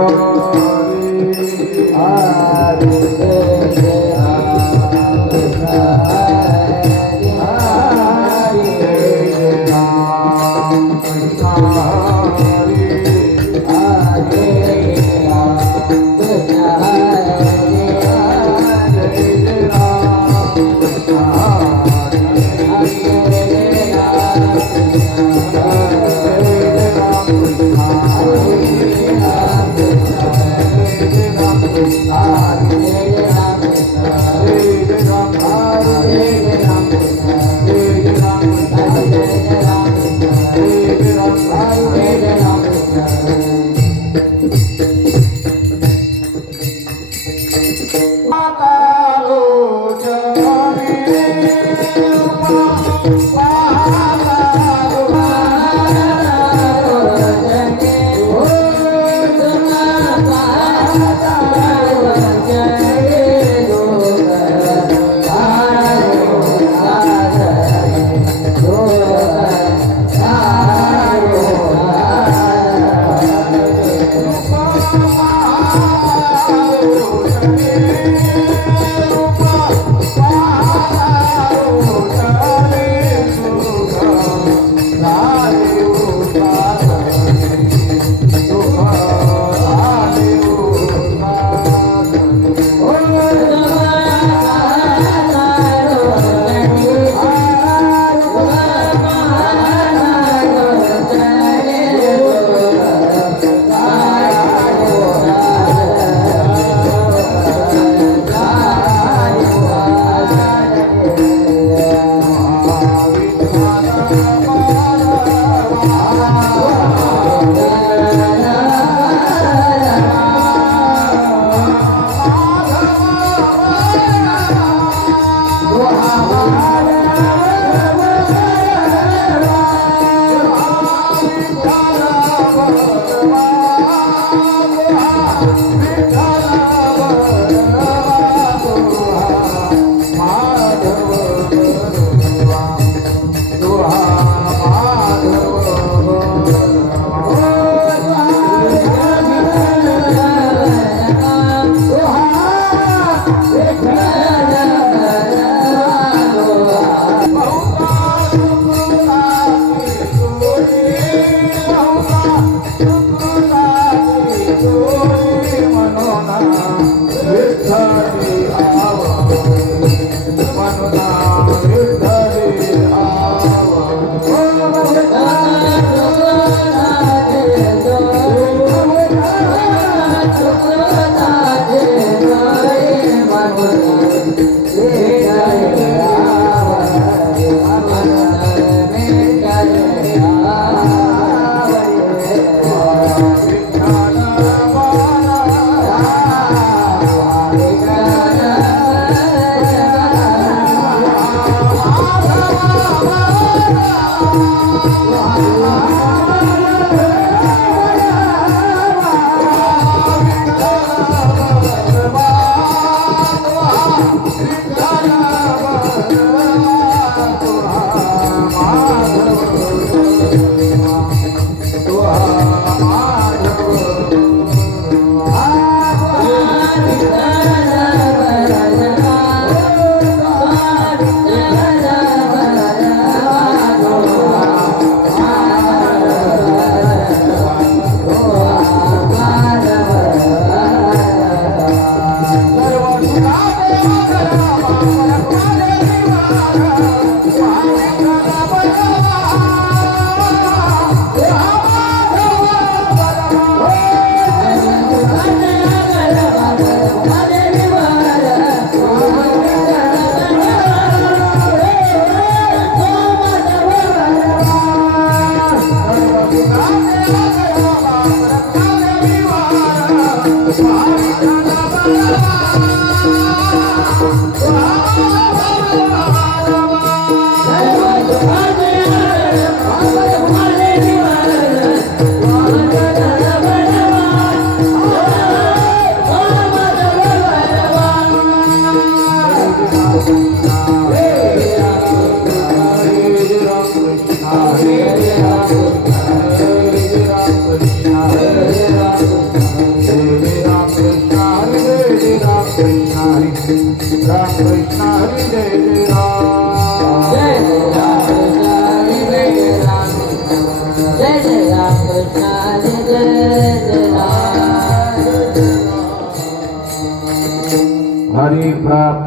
Hare Rama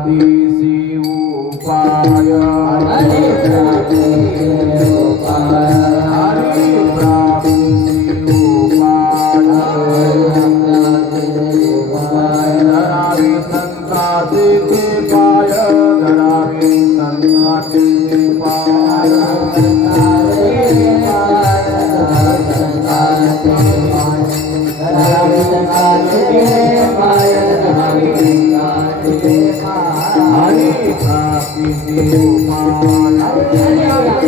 प्राप्तीसी उपाय हरी प्राप्तीसी उपाय हरी प्राप्तीसी उपाय धरावे संताचे पाय धरावे संताचे पाय हरे प्राप्ति उपाय हरे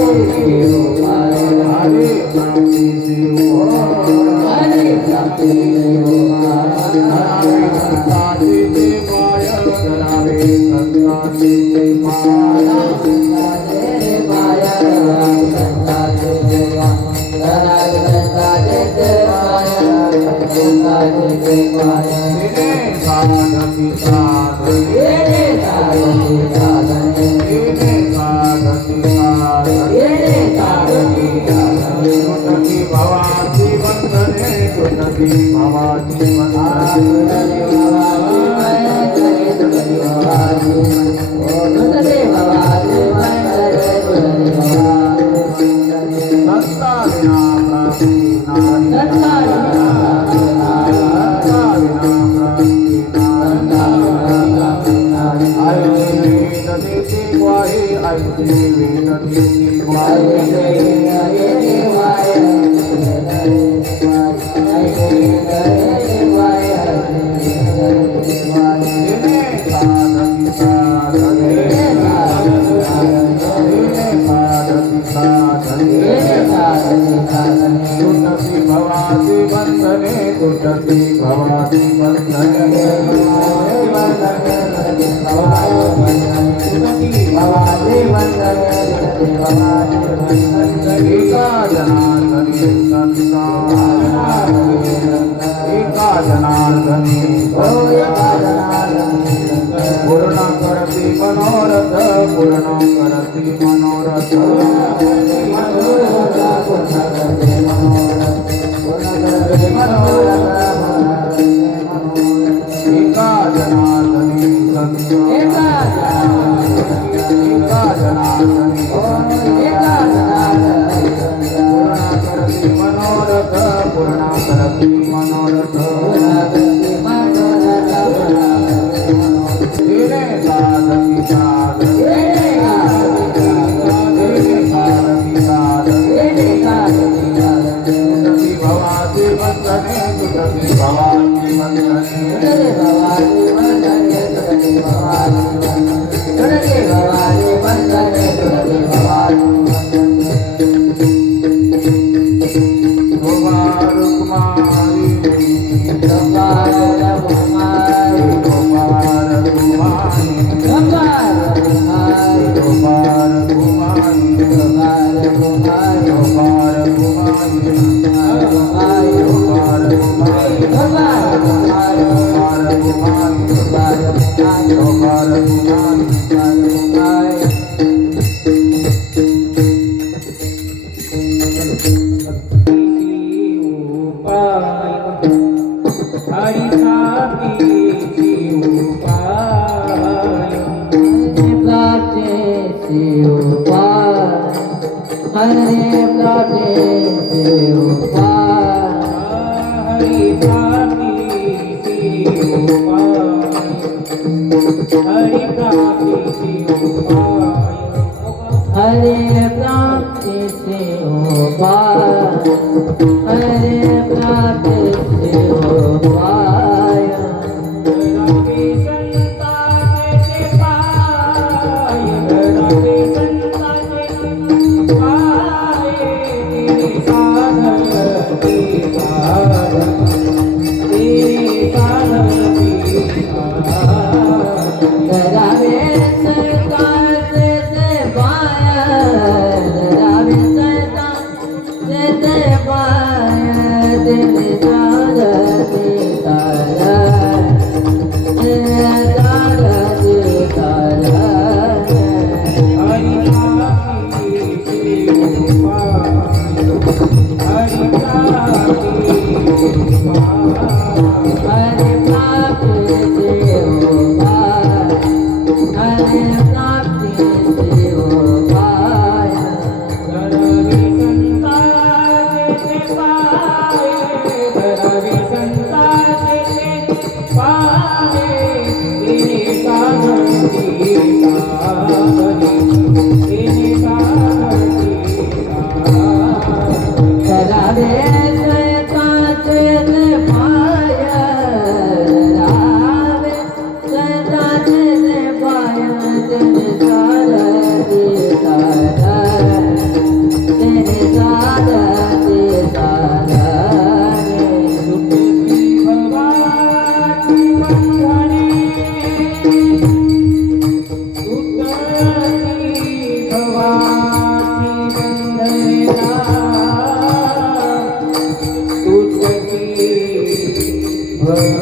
प्राप्ति उपाय हरे प्राप्ति धरावे संताचे पाय धरावे संताचे पाय साधति साधने साधति साधने सुनति भवाति वन्दने सुनति भवाति भवाति वन्दने तुष्टि भवाति वन्दने भवाति वन्दने एका जनार्दने एका जनार्दने पूर्ण करति मनोरथ पूर्ण करति मनोरथ एका जनार्दने एका जनार्दने पूर्ण करति मनोरथ तेरे साधति साधने भवाति वन्दने सुतति भवाति आ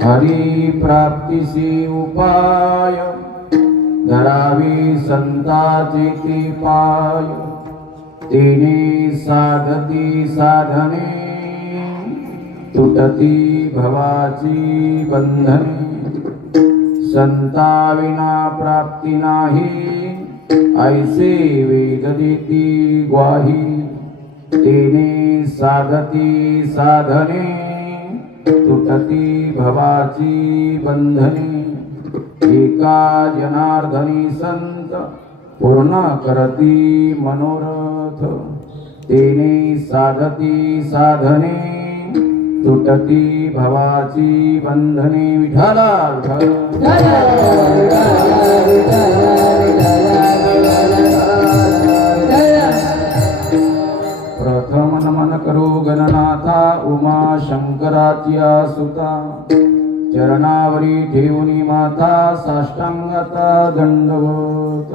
हरी प्राप्तीसी उपाय धरावी संताचे ते पाय तेने साधती साधने तुटती भवाची बंधने संताविना प्राप्ती नाही ऐसे वेद देती ग्वाही तेने साधती साधने तुटती भवाची बंधने एका जनार्दनी संत पूर्ण करती मनोरथ तेने साधती साधने तुटती भवाची बंधने विठ्ठला प्रथम नमन करो गणनाथा उमा शंकराच्या सुता चरणावरी ठेवणी माता साष्टांगाचा दंडवत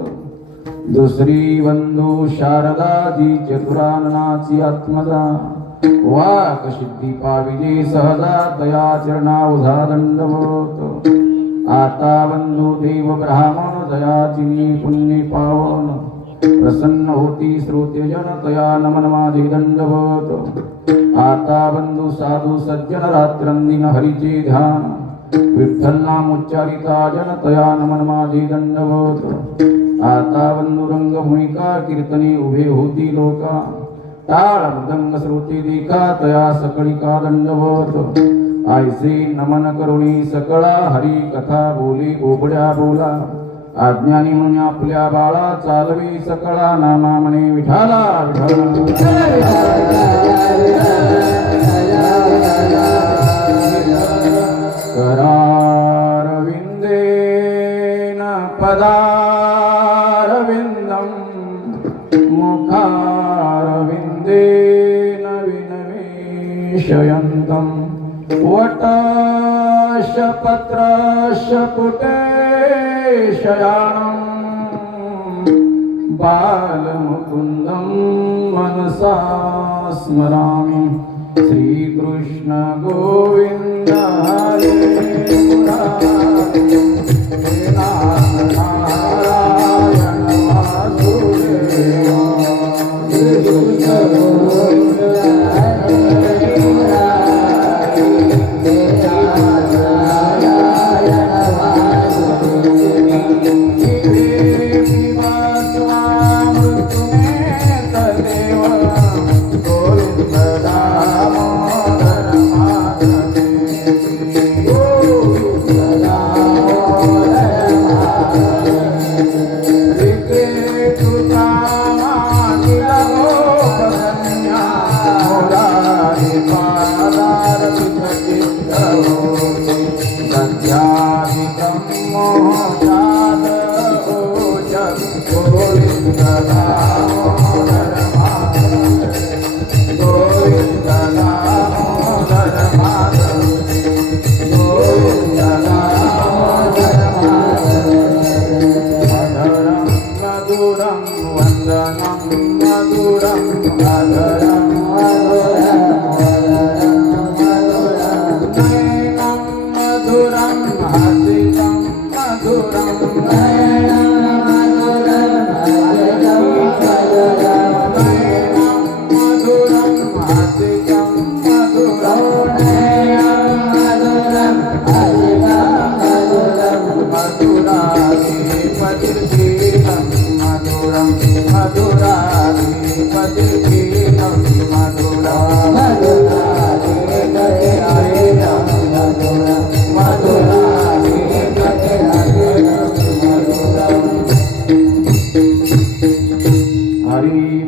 दुसरी बंधू शारदाजी चतुराननाची आत्मजा वाक सिद्धी पाविजे सहजा दया चरणावधा दंडवत आता बंधू देव ब्राह्मण दयाचिनी पुण्य पावन प्रसन्न होती श्रोतेजन तया नमन माझे दंडवत आता बंधू साधू सज्जन रात्रंदिन हरीचे ध्यान विठ्ठल नाम उच्चारिता जन तया नमन माझे दंडवत आता बंधू रंग भूमिका कीर्तने उभे होती लोका टाळ मृदंग श्रोते देखा तया सकळिका दंडवत आयसे नमन करुणी सकळा हरी कथा बोले ओबड्या बोला अज्ञानी म्हणून आपल्या बाळा चालवी सकळा नामा म्हणे विठाला करारविंदेन पदारविंदम मुखारविंदेन विनवेशयन्तम वटशपत्रशपुटे शयानं बालमुकुन्दं मनसा स्मरामि श्रीकृष्ण गोविन्द हरे मुरारे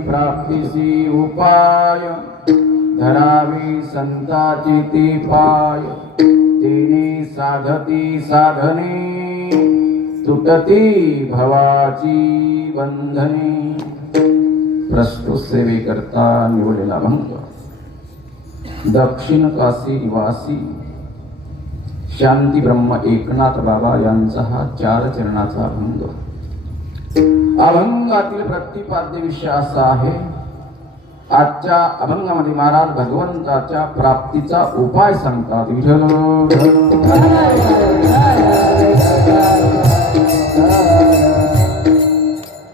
प्राप्तीसी उपाय धरावी संताची ती पाय तिने साधती साधने तुटती भवाची बंधने. प्रस्तुत सेवेकरता निवडलेला भंग दक्षिण काशी निवासी शांती ब्रह्म एकनाथ बाबा यांचा हा 4 चरणाचा भंग. अभंगातील प्रतिपाद्य विषय असा आहे, आजच्या अभंगामध्ये महाराज भगवंताच्या प्राप्तीचा उपाय सांगतात. विठ्ठल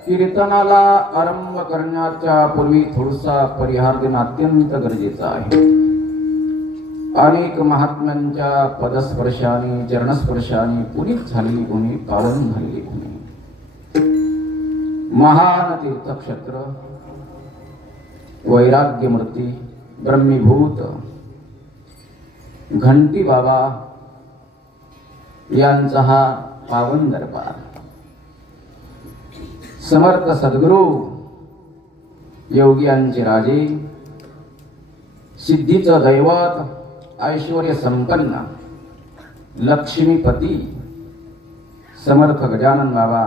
कीर्तनाला आरंभ करण्याच्या पूर्वी थोडासा परिहार देणं अत्यंत गरजेचं आहे. अनेक महात्म्यांच्या पदस्पर्शाने चरणस्पर्शाने पुनीत झालेली गुणे, पावन झालेली गुणे, महान तीर्थक्षेत्र वैराग्यमूर्ती ब्रह्मीभूत घंटी बाबा यांचा हा पावन दरबार. समर्थ सद्गुरू योगियांचे राजे, सिद्धीचं दैवत, ऐश्वर्य संपन्न लक्ष्मीपती समर्थ गजानन बाबा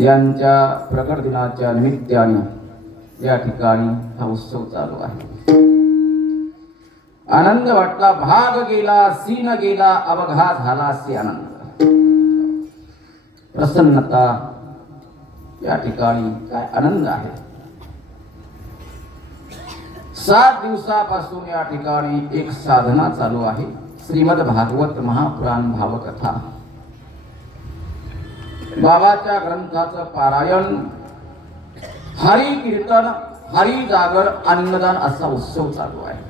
यांच्या प्रकट दिनाच्या निमित्ताने या ठिकाणी हा उत्सव चालू आहे. आनंद वाटला, भाग गेला, सीन गेला, अवघा झाला असे आनंद, प्रसन्नता या ठिकाणी काय आनंद आहे. 7 दिवसापासून या ठिकाणी एक साधना चालू आहे. श्रीमद भागवत महापुराण भावकथा, बाबाच्या ग्रंथाचं पारायण, हरी कीर्तन, हरी जागर, अन्नदान असा उत्सव चालू आहे.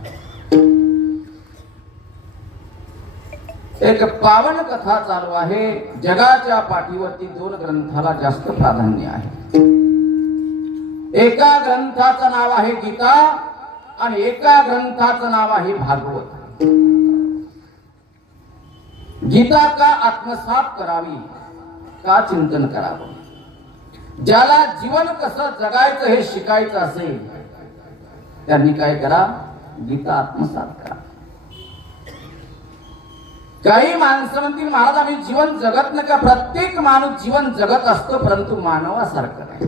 एक पावन कथा चालू आहे. जगाच्या पाठीवरती 2 ग्रंथाला जास्त प्राधान्य आहे. एका ग्रंथाचं नाव आहे गीता आणि एका ग्रंथाचं नाव आहे भागवत. गीता का आत्मसात करावी, का चिंतन करावं, ज्याला जीवन कसं जगायचं हे शिकायचं असेल त्यांनी काय करा, गीता आत्मसात करा. काही माणसं म्हणतील महाराज आम्ही जीवन जगत नाही का? प्रत्येक माणूस जीवन जगत असतो, परंतु मानवासारखं नाही.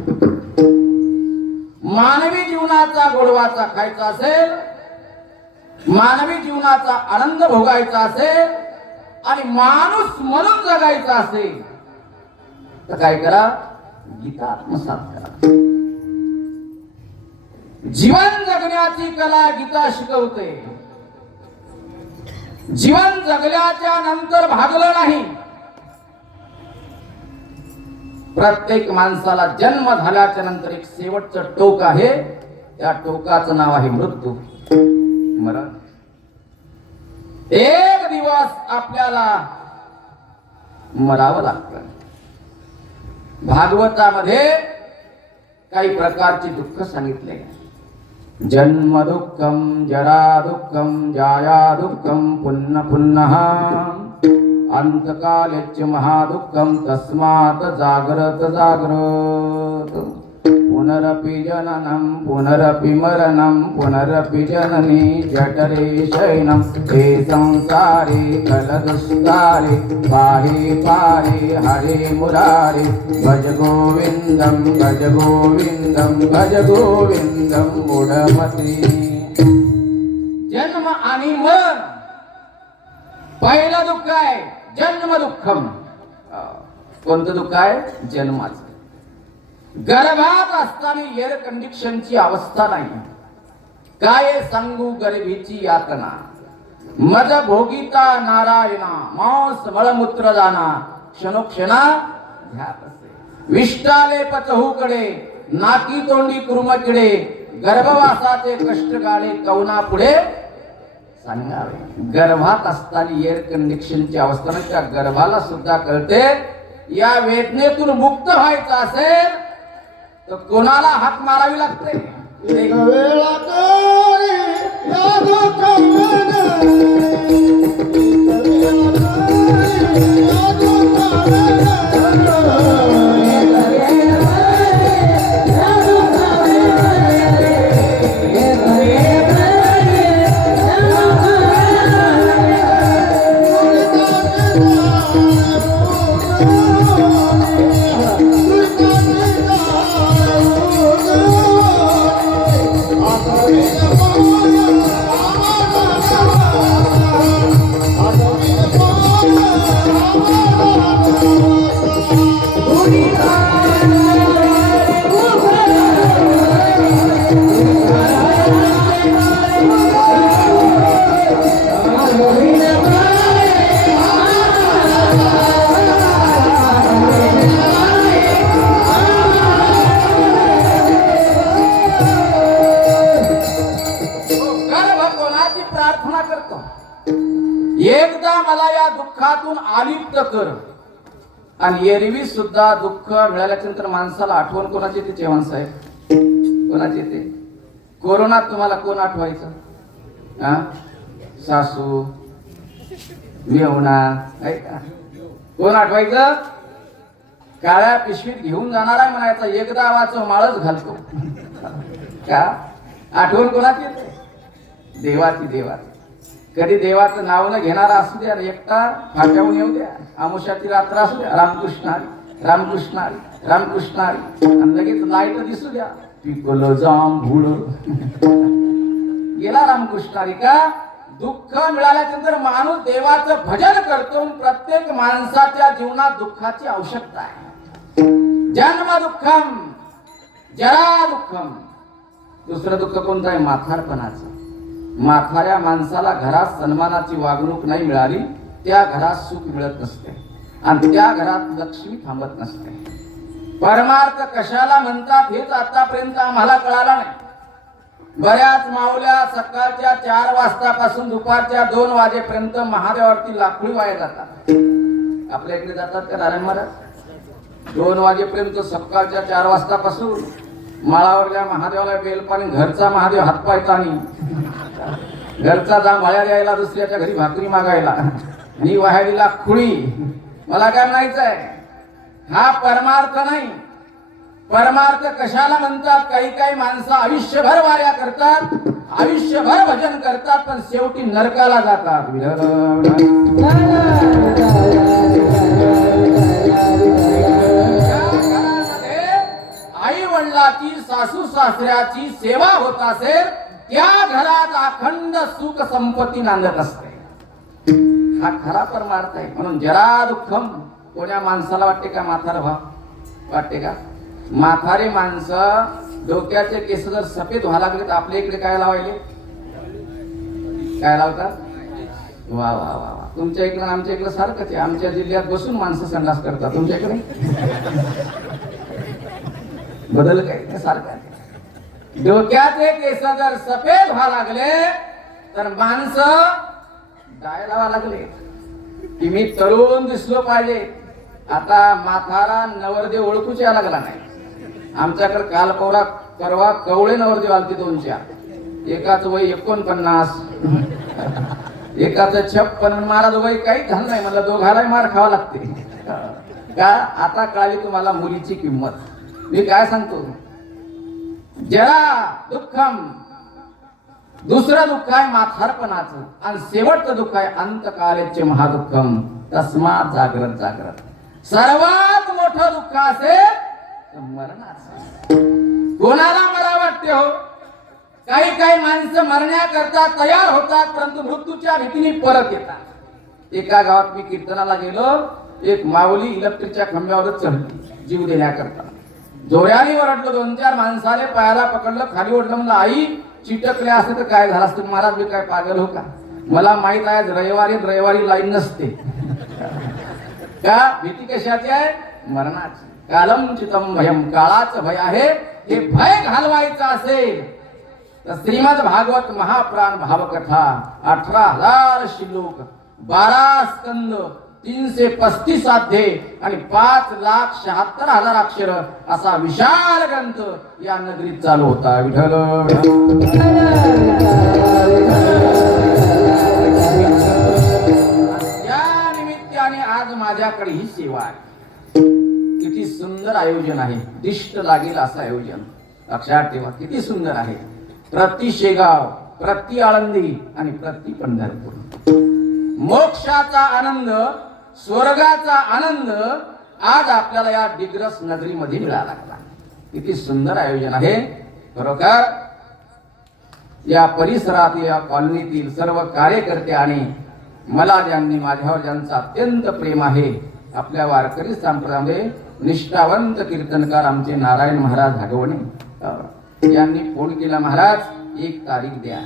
मानवी जीवनाचा गोडवाचा खायचा असेल, मानवी जीवनाचा आनंद भोगायचा असेल आणि माणूस म्हणून जगायचा असेल तर काय करा, गीता आत्मसात करा. जीवन जगण्याची कला गीता शिकवते. जीवन जगल्याच्या नंतर भागलं नाही. प्रत्येक माणसाला जन्म झाल्याच्या नंतर एक शेवटचं टोक आहे. त्या टोकाचं नाव आहे मृत्यू, मरण. एक दिवस आपल्याला मरावं लागतं. भागवतामध्ये काही प्रकारची दुःख सांगितले. जन्म दुःखम, जरा दुःखम, जाया दुःखम, पुन्हा पुन्हा अंतकालेच महादुःखम, तस्मात् जाग्रत जाग्रत. पुनरपि जननम पुनरपि मरणम पुनरपि जननी जठरे शयनम, हे संसारे कलदुष्कारे पाहे पारे हरे मुरारे. भज गोविंदम भज गोविंदम भज गोविंदम मूढमती. जन्म आणि मरण पहिलं दुःख आहे जन्म दुःखम. कोणतं दुःख आहे? जन्माचं. गर्भात असताना एअर कंडिशनची अवस्था नाही. काय सांगू गर्भीची यातना. मज भोगिता नारायणा, मांस मळमूत्र जाना, क्षणोक्षणा ध्यात असे. विष्टाले पचहूकडे, नाकी तोंडी कुर्मकिडे, गर्भवासाचे कष्ट गाळे कवना पुढे सांगावे. गर्भात असताना एअर कंडिशनची अवस्था नाही. त्या गर्भाला सुद्धा कळते या वेदनेतून मुक्त व्हायचं असेल तर कोणाला हाक मारावी लागते. वेळा करे या एकदा मला या दुःखातून आलिप्त कर. आणि एरवी सुद्धा दुःख मिळाल्याच्या नंतर माणसाला आठवण कोणाची येते? चव्हाण साहेब, कोणाची येते? कोरोनात तुम्हाला कोण आठवायचं? सासू, मेहुणा, ऐका कोण आठवायचं? काळ्या पिशवीत घेऊन जाणार आहे म्हणायचा, एकदा वाचो माळच घालतो. का आठवण कोणाची येते? देवाची. देवाची. कधी देवाचं नाव न घेणारा असू द्या, एकटा फाट्याहून येऊ द्या, आमुष्याची रात्र असू द्या, रामकृष्ण हरी रामकृष्ण हरी रामकृष्ण हरी, आणि लगेच लाईट दिसू द्या, पिकल जाम भूळ गेला रामकृष्ण हरी. का दुःख मिळाल्यानंतर माणूस देवाचं भजन करतो. प्रत्येक माणसाच्या जीवनात दुःखाची आवश्यकता आहे. जन्म दुःखम, जरा दुःखम. दुसरं दुःख कोणतं आहे? म्हातारपणाचं. म्हाताऱ्या माणसाला घरात सन्मानाची वागणूक नाही मिळाली, त्या घरात सुख मिळत नसते आणि त्या घरात लक्ष्मी थांबत नसते. परमार्थ कशाला म्हणतात हेच आतापर्यंत आम्हाला कळालं नाही. बऱ्याच माऊल्या सकाळच्या 4 वाजतापासून दुपारच्या 2 वाजेपर्यंत महादेवावरती लाखोळी वाया जातात. आपल्या इकडे जातात का नारायण महाराज? 2 वाजेपर्यंत सकाळच्या 4 वाजतापासून माळावरल्या महादेवाला बेलपाणी, घरचा महादेव हातपाय ताणी, घरचा जांभळ्या द्यायला, दुसऱ्याच्या घरी भाकरी मागायला, आणि वाह्याला खुळी. मला काय म्हणायचंय? हा परमार्थ नाही. परमार्थ कशाला म्हणतात? काही काही माणसं आयुष्यभर वाऱ्या करतात, आयुष्यभर भजन करतात, पण शेवटी नरकाला जातात. आई वडिलाची, सासू सासऱ्याची सेवा होत असेल, त्या घरात अखंड सुख संपत्ती नांदत असते. हा खरा परमार्थ आहे. म्हणून जरा दुःखम. कोण्या माणसाला वाटते का म्हातार व्हा? वाटते का? म्हातारे माणसं डोक्याचे केस जर सफेद व्हायला लागले तर आपल्या इकडे काय लावायले? काय लावतात? वा वा वा वा. तुमच्या इकडे आमच्या इकडे सारखंच आहे. आमच्या जिल्ह्यात बसून माणसं संडास करतात. तुमच्या इकडे बदल काय? सारखं. डोक्याचे केस जर सफेद व्हायला लागले तर माणसं डाय लावा लागले. की मी तरुण दिसलो पाहिजे. आता म्हातारा नवरदेव ओळखूच यायला लागला नाही. आमच्याकडे काल परवा कवळे नवरदेव आलते 2-4. एकाच वय 49, एकाच 56. महाराज वय काही झालं नाही. म्हणलं दोघाला मार खावा लागते का? आता कळाली तुम्हाला मुलीची किंमत. मी काय सांगतो, जरा दुःखम, दुसरं दुःख आहे म्हातारपणाचं, आणि शेवटचं दुःख आहे अंतकालेचे महादुःखम. तस्मात जागृत जागृत. सर्वात मोठं दुःख असेल तर मरणाचं. कोणाला मला वाटते हो, काही काही माणसं मरण्याकरता तयार होतात, परंतु मृत्यूच्या भीतीने परत येतात. एका गावात मी कीर्तनाला गेलो, एक माऊली इलेक्ट्रिकच्या खांब्यावरच चढली जीव देण्याकरता. जोऱ्याने ओरडलो, 2-4 माणसाले पायाला पकडलं, खाली ओढलं. म्हणलं आई चिटकले असते तर काय झालं असतं? महाराज मी काय पागल हो का? मला माहित आहे रविवारी लाईन नसते का? भीती कशाची आहे? मरणाची. कालम चितम भयम, काळाचं भय आहे. हे भय घालवायचं असेल तर श्रीमद भागवत महाप्राण भावकथा 18,000 श्लोक, 12 स्कंद, 335 अध्याय आणि 5,76,000 अक्षर असा विशाल ग्रंथ या नगरीत चालू होता. विठ्ठल या निमित्ताने आज माझ्याकडे ही सेवा आहे. किती सुंदर आयोजन आहे. दिष्ट लागेल असं आयोजन. लक्षात ठेवा, किती सुंदर आहे. प्रति शेगाव, प्रति आळंदी आणि प्रति पंढरपूर. मोक्षाचा आनंद, स्वर्गाचा आनंद आज आपल्याला या डिग्रस नगरीमध्ये मिळाला लागला. किती सुंदर आयोजन आहे. खरोखर या परिसरातील, या कॉलनीतील सर्व कार्यकर्ते आणि मला ज्यांनी माझ्यावर ज्यांचं अत्यंत प्रेम आहे, आपल्या वारकरी संप्रदायामध्ये निष्ठावंत कीर्तनकार आमचे नारायण महाराज हगवणे यांनी फोन केला, महाराज 1 तारीख द्या.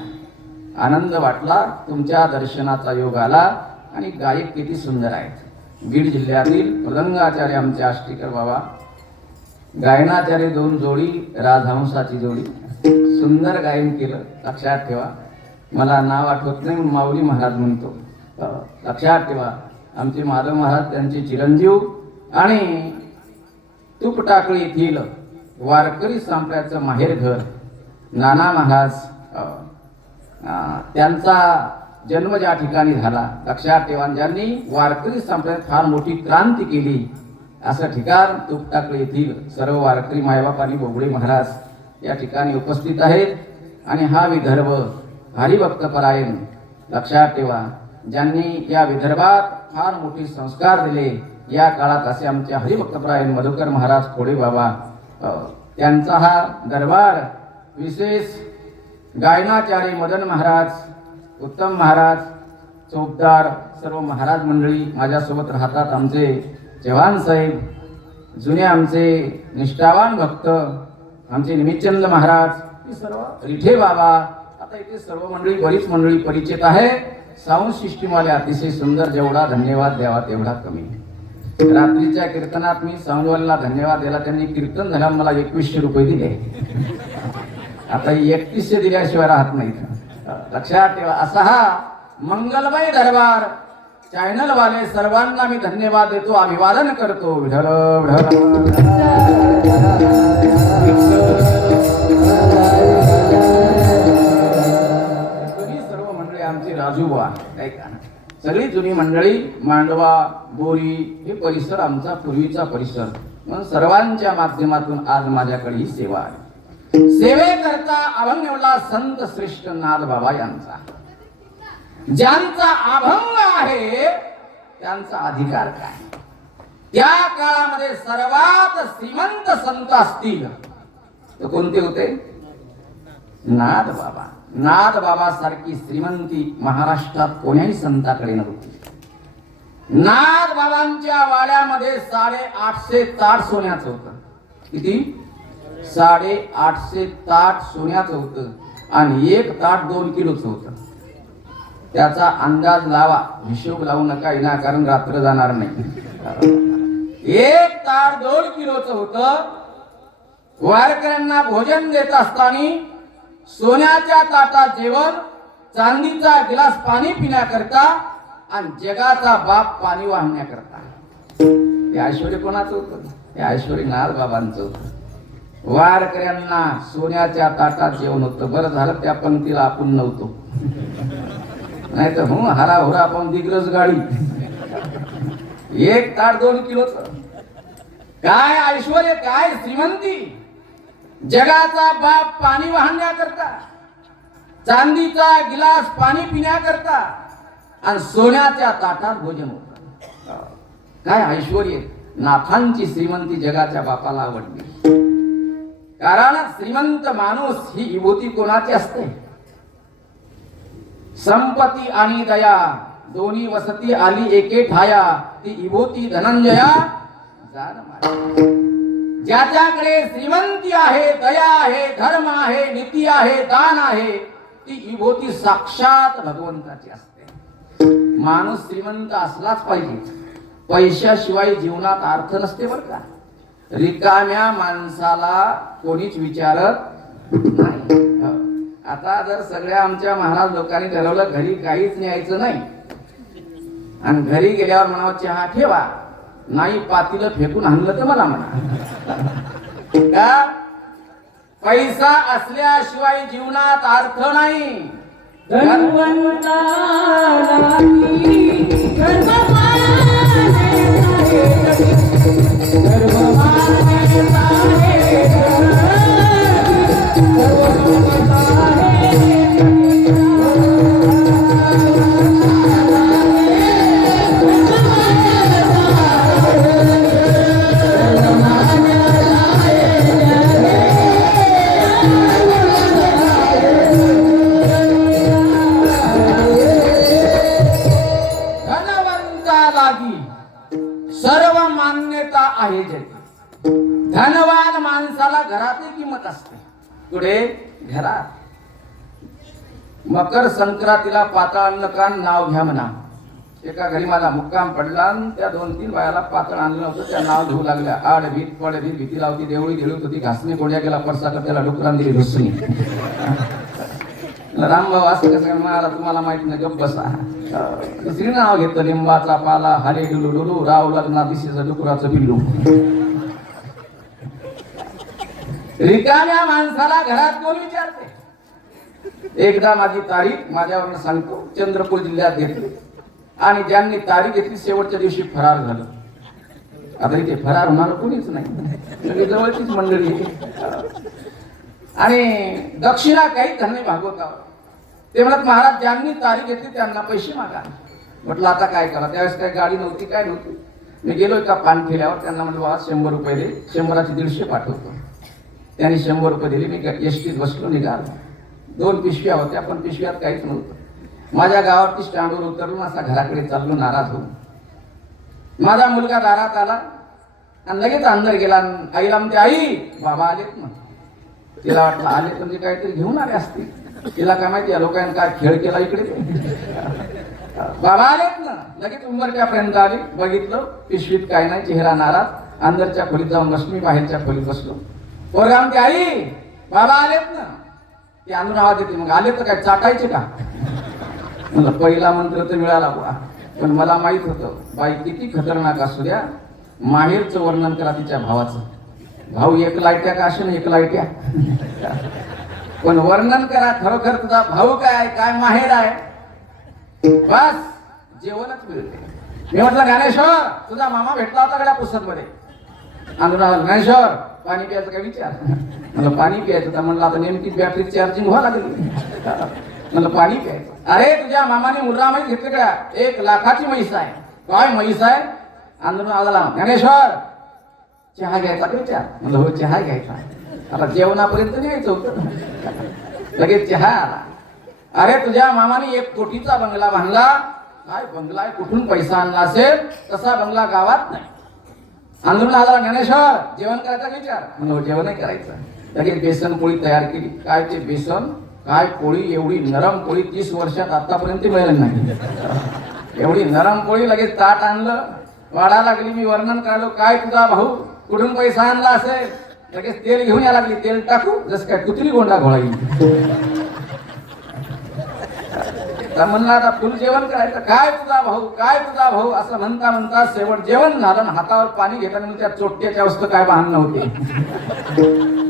आनंद वाटला. तुमच्या दर्शनाचा योग आला. आणि गायक किती सुंदर आहेत. बीड जिल्ह्यातील मृदंगाचार्य आमचे आष्टीकर बाबा, गायनाचार्य 2 जोडी, राजहंसाची जोडी, सुंदर गायन केलं. लक्षात ठेवा, मला नाव आठवत नाही, माऊली महाराज म्हणतो. लक्षात ठेवा, आमचे माधव महाराज त्यांचे चिरंजीव आणि तुपटाकळी येथील वारकरी संप्रदायाचं माहेर घर नाना महाराज, त्यांचा जन्म ज्या ठिकाणी झाला. लक्षात ठेवा, ज्यांनी वारकरी संप्रदायात फार मोठी क्रांती केली असं ठिकाण तुपटाकळी येथील सर्व वारकरी मायबाप आणि बोबडे महाराज या ठिकाणी उपस्थित आहेत. आणि हा विदर्भ हरिभक्तपरायण. लक्षात ठेवा, ज्यांनी या विदर्भात फार मोठे संस्कार दिले या काळात असे आमचे हरिभक्तपरायण मधुकर महाराज खोडे बाबा, त्यांचा हा दरबार. विशेष गायनाचार्य मदन महाराज, उत्तम महाराज, चौकदार, सर्व महाराज मंडळी माझ्यासोबत राहतात. आमचे चव्हाण साहेब, जुने आमचे निष्ठावान भक्त आमचे निमितचंद महाराज, हे सर्व रिठे बाबा. आता इथे सर्व मंडळी, बरीच मंडळी परिचित आहे. साऊंड सिस्टीमवाले अतिशय सुंदर. जेवढा धन्यवाद द्यावा तेवढा कमी. रात्रीच्या कीर्तनात मी साऊंडवाल्याला धन्यवाद दिला. त्यांनी कीर्तन झाल्यावर मला 2100 रुपये दिले. आता 3100 दिल्याशिवाय राहत नाही. लक्षात ठेवा, असा हा मंगलमय दरबार. चॅनल वाले सर्वांना मी धन्यवाद देतो, अभिवादन करतो. विठ्ठल सर्व मंडळी आमची राजूबा, काय का सगळी जुनी मंडळी, मांडवा, बोरी हे परिसर आमचा पूर्वीचा परिसर. म्हणून सर्वांच्या माध्यमातून आज माझ्याकडे ही सेवा आहे. सेवेकरता अभंग निवडला संत श्रेष्ठ नाथ बाबा यांचा. ज्यांचा अभंग आहे त्यांचा अधिकार काय? त्या काळामध्ये सर्वात श्रीमंत संत असतील तर कोणते होते? नाथ बाबा. नाथ बाबा सारखी श्रीमंती महाराष्ट्रात कोण्याही संताकडे नव्हती. नाथ बाबांच्या वाड्यामध्ये 850 ताट सोन्याचं होतं. किती? 850 ताट सोन्याचं होतं. आणि 1 ताट 2 किलोचं होतं. त्याचा अंदाज लावा, हिशोब लावू नका ना, कारण रात्र जाणार नाही. 1 ताट 2 किलोचं होतं. वारकऱ्यांना भोजन देत असताना सोन्याच्या ताटात जेवण, चांदीचा गिलास पाणी पिण्याकरता आणि जगाचा बाप पाणी वाहण्याकरता. हे ऐश्वर कोणाचं होतं? हे ऐश्वर नारबाबांचं होतं. वारकऱ्यांना सोन्याच्या ताटात जेवण होतं. बरं झालं त्या पंक्तीला आपण नव्हतो, नाही तर हरा होरा आपण दिग्रज गाडी. एक ताट 2 किलोच. काय ऐश्वर, काय श्रीमंती. जगाचा बाप पाणी वाहण्याकरता, चांदीचा गिलास पाणी पिण्याकरता आणि सोन्याच्या ताटात भोजन होत. काय ऐश्वर. नाथांची श्रीमंती जगाच्या बापाला आवडली. कारण श्रीमंत माणूस ही विभूती कोणाची असते? संपत्ती आणि दया दोन्ही वसती आली एके ठाया, ती विभूती धनंजया जाण माया. ज्याच्याकडे श्रीमंती आहे, दया आहे, धर्म आहे, नीती आहे, दान आहे, ती विभूती साक्षात भगवंताची असते. माणूस श्रीमंत असलाच पाहिजे. पैशाशिवाय जीवनात अर्थ नसते बरं का. रिकाम्या माणसाला कोणीच विचारत नाही. आता जर सगळ्या आमच्या महाराज लोकांनी ठरवलं घरी काहीच न्यायचं नाही आणि घरी गेल्यावर म्हणावं चहा ठेवा, नाही पातीला फेकून आणलं तर मला म्हणा. का? पैसा असल्याशिवाय जीवनात अर्थ नाही. सर्व मान्यता आहे जगी. धनवान माणसाला घरातही किंमत असते. पुढे घरात. मकर संक्रांतीला पातळ अन्नकान नाव घ्या म्हणा. एका घरी मला मुक्काम पडला आणि त्या 2-3 बायाला पातळ आणलं होतं. त्या नाव घेऊ लागल्या. आड भीत पड भीत भीती लावती देवळी देळूत होती. घासणी कोड्या गेला परसाकर त्याला डुकरान दिली धुसणी. रामभाऊ असं कसं मला तुम्हाला माहित नाही, गप्प बसा. दुसरी नाव घेतलं लिंबाचा पाला हरे डुलू डुलू राव लग्ना दिशेचं डुकराचं पिल्लू. रिकाम्या माणसाला घरात कोण विचारते? एकदा माझी तारीख माझ्यावर सांगतो चंद्रपूर जिल्ह्यात घेतली आणि ज्यांनी तारीख घेतली शेवटच्या दिवशी फरार झालं. आता इथे फरार होणार कोणीच नाही, जवळचीच मंडळी. आणि दक्षिणा काही धरणे भागवतावर ते म्हणत महाराज ज्यांनी तारीख घेतली त्यांना पैसे मागा. म्हटलं आता काय करा. त्यावेळेस काही गाडी नव्हती, काय नव्हती. मी गेलो एका पान ठेल्यावर त्यांना म्हटलं आज 100 रुपये दे. 100चे 150 पाठवतो. त्यांनी 100 रुपये दिले. मी एसटीत बसलो, निघालो. 2 पिशव्या होत्या पण पिशव्यात काहीच नव्हतं. माझ्या गावावरती स्टँडवर उतरलो, असा घराकडे चाललो नाराज होऊन. माझा मुलगा दारात आला आणि लगेच अंदर गेला. आईला म्हणते आई बाबा आलेत ना. तिला वाटलं आले म्हणजे काहीतरी घेऊन आले असतील. तिला काय माहिती या लोकांनी काय खेळ केला इकडे. बाबा आलेत ना. लगेच उंबरट्यापर्यंत आली. बघितलं पिशवीत काय नाही, चेहरा नाराज. अंदरच्या खोलीत जाऊन बसलो. मी बाहेरच्या खोलीत बसलो. पोरगा म्हणते आई बाबा आलेत ना. ते आणून आवाज येते. मग आले तर काय चाटायचे का? मला पहिला मंत्र तर मिळाला बुवा. पण मला माहित होतं बाई किती खतरनाक असू द्या, माहेरचं वर्णन करा तिच्या भावाचं. भाऊ एक लायट्या का असे ना, एक लायट्या. पण वर्णन करा खरोखर तुझा भाऊ काय, काय माहेर आहे. बस जेवणच मिळते. मी म्हटलं ज्ञानेश्वर तुझा मामा भेटला होता गड्या पुस्तक मध्ये. ज्ञानेश्वर पाणी प्यायचं काय विचार. म्हणलं पाणी प्यायचं तर म्हणलं आता नेमकी बॅटरी चार्जिंग व्हावं लागेल. म्हणलं पाणी प्यायचं. अरे तुझ्या मामाने मुर्रा म्हैस घेतली का? 1 लाखाची म्हैस आहे. काय म्हैस आहे? आंदोलन आला. ज्ञानेश्वर चहा घ्यायचा का विचार. म्हणलं हो चहा घ्यायचा. आता जेवणापर्यंत न्यायचं होतं. लगेच चहा आला. अरे तुझ्या मामाने 1 कोटीचा बंगला बांधला. काय बंगला आहे, कुठून पैसा आणला असेल, तसा बंगला गावात नाही. आंदोलन आला. ज्ञानेश्वर जेवण करायचा विचार. म्हणून जेवणही करायचं. लगेच बेसन पोळी तयार केली. काय ते बेसन काय पोळी, एवढी नरम पोळी 30 वर्षात आतापर्यंत मिळाली नाही. एवढी नरम पोळी. लगेच ताट आणलं, वाढा लागली. मी वर्णन करायलो काय तुझा भाऊ कुठून पैसा आणला असेल. लगेच तेल घेऊन या लागली. तेल टाकू जसं काय कुत्री गोंडा घोळाई. आता म्हणला आता फुल जेवण करायचं, काय तुझा भाऊ, काय तुझा भाऊ असं म्हणता म्हणता शेवट जेवण झालं आणि हातावर पाणी घेताना त्या चोट्याच्या वस्तू काय भान नव्हते.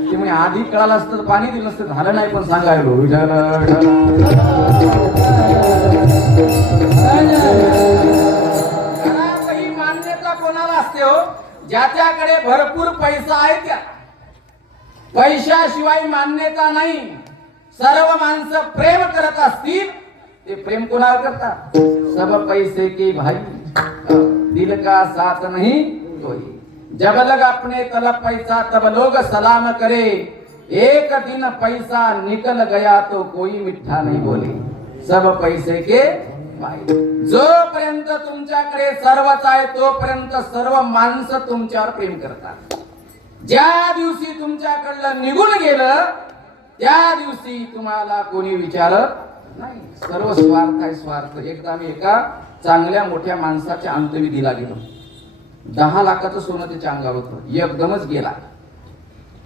ते म्हणे आधी कळालं असतं तर पाणी दिलं नसतं, झालं नाही पण सांगायलो विठ्ठल ही मान्यता कोणाला असते हो? ज्याच्याकडे भरपूर पैसा आहे त्या. पैशाशिवाय मान्यता नाही. सर्व माणसं प्रेम करत असतील, ते प्रेम कोणावर करतात? सब पैसे के भाई दिल का साथ नहीं कोई. जब लग अपने तलब पैसा तब लोग सलाम करे. एक दिन पैसा निकल गया तो कोई मिठ्ठा नहीं बोले. सब पैसे के भाई. जोपर्यंत तुमच्याकडे सर्वच आहे तोपर्यंत सर्व माणसं तुमच्यावर प्रेम करतात. ज्या दिवशी तुमच्याकडलं निघून गेलं त्या दिवशी तुम्हाला कोणी विचारत नाही. सर्व स्वार्थ आहे स्वार्थ. एकदा मी एका चांगल्या मोठ्या माणसाच्या अंत्यविधीला गेलो. 10 लाखाचं सोनं त्याच्या अंगावर होतं, एकदमच गेला.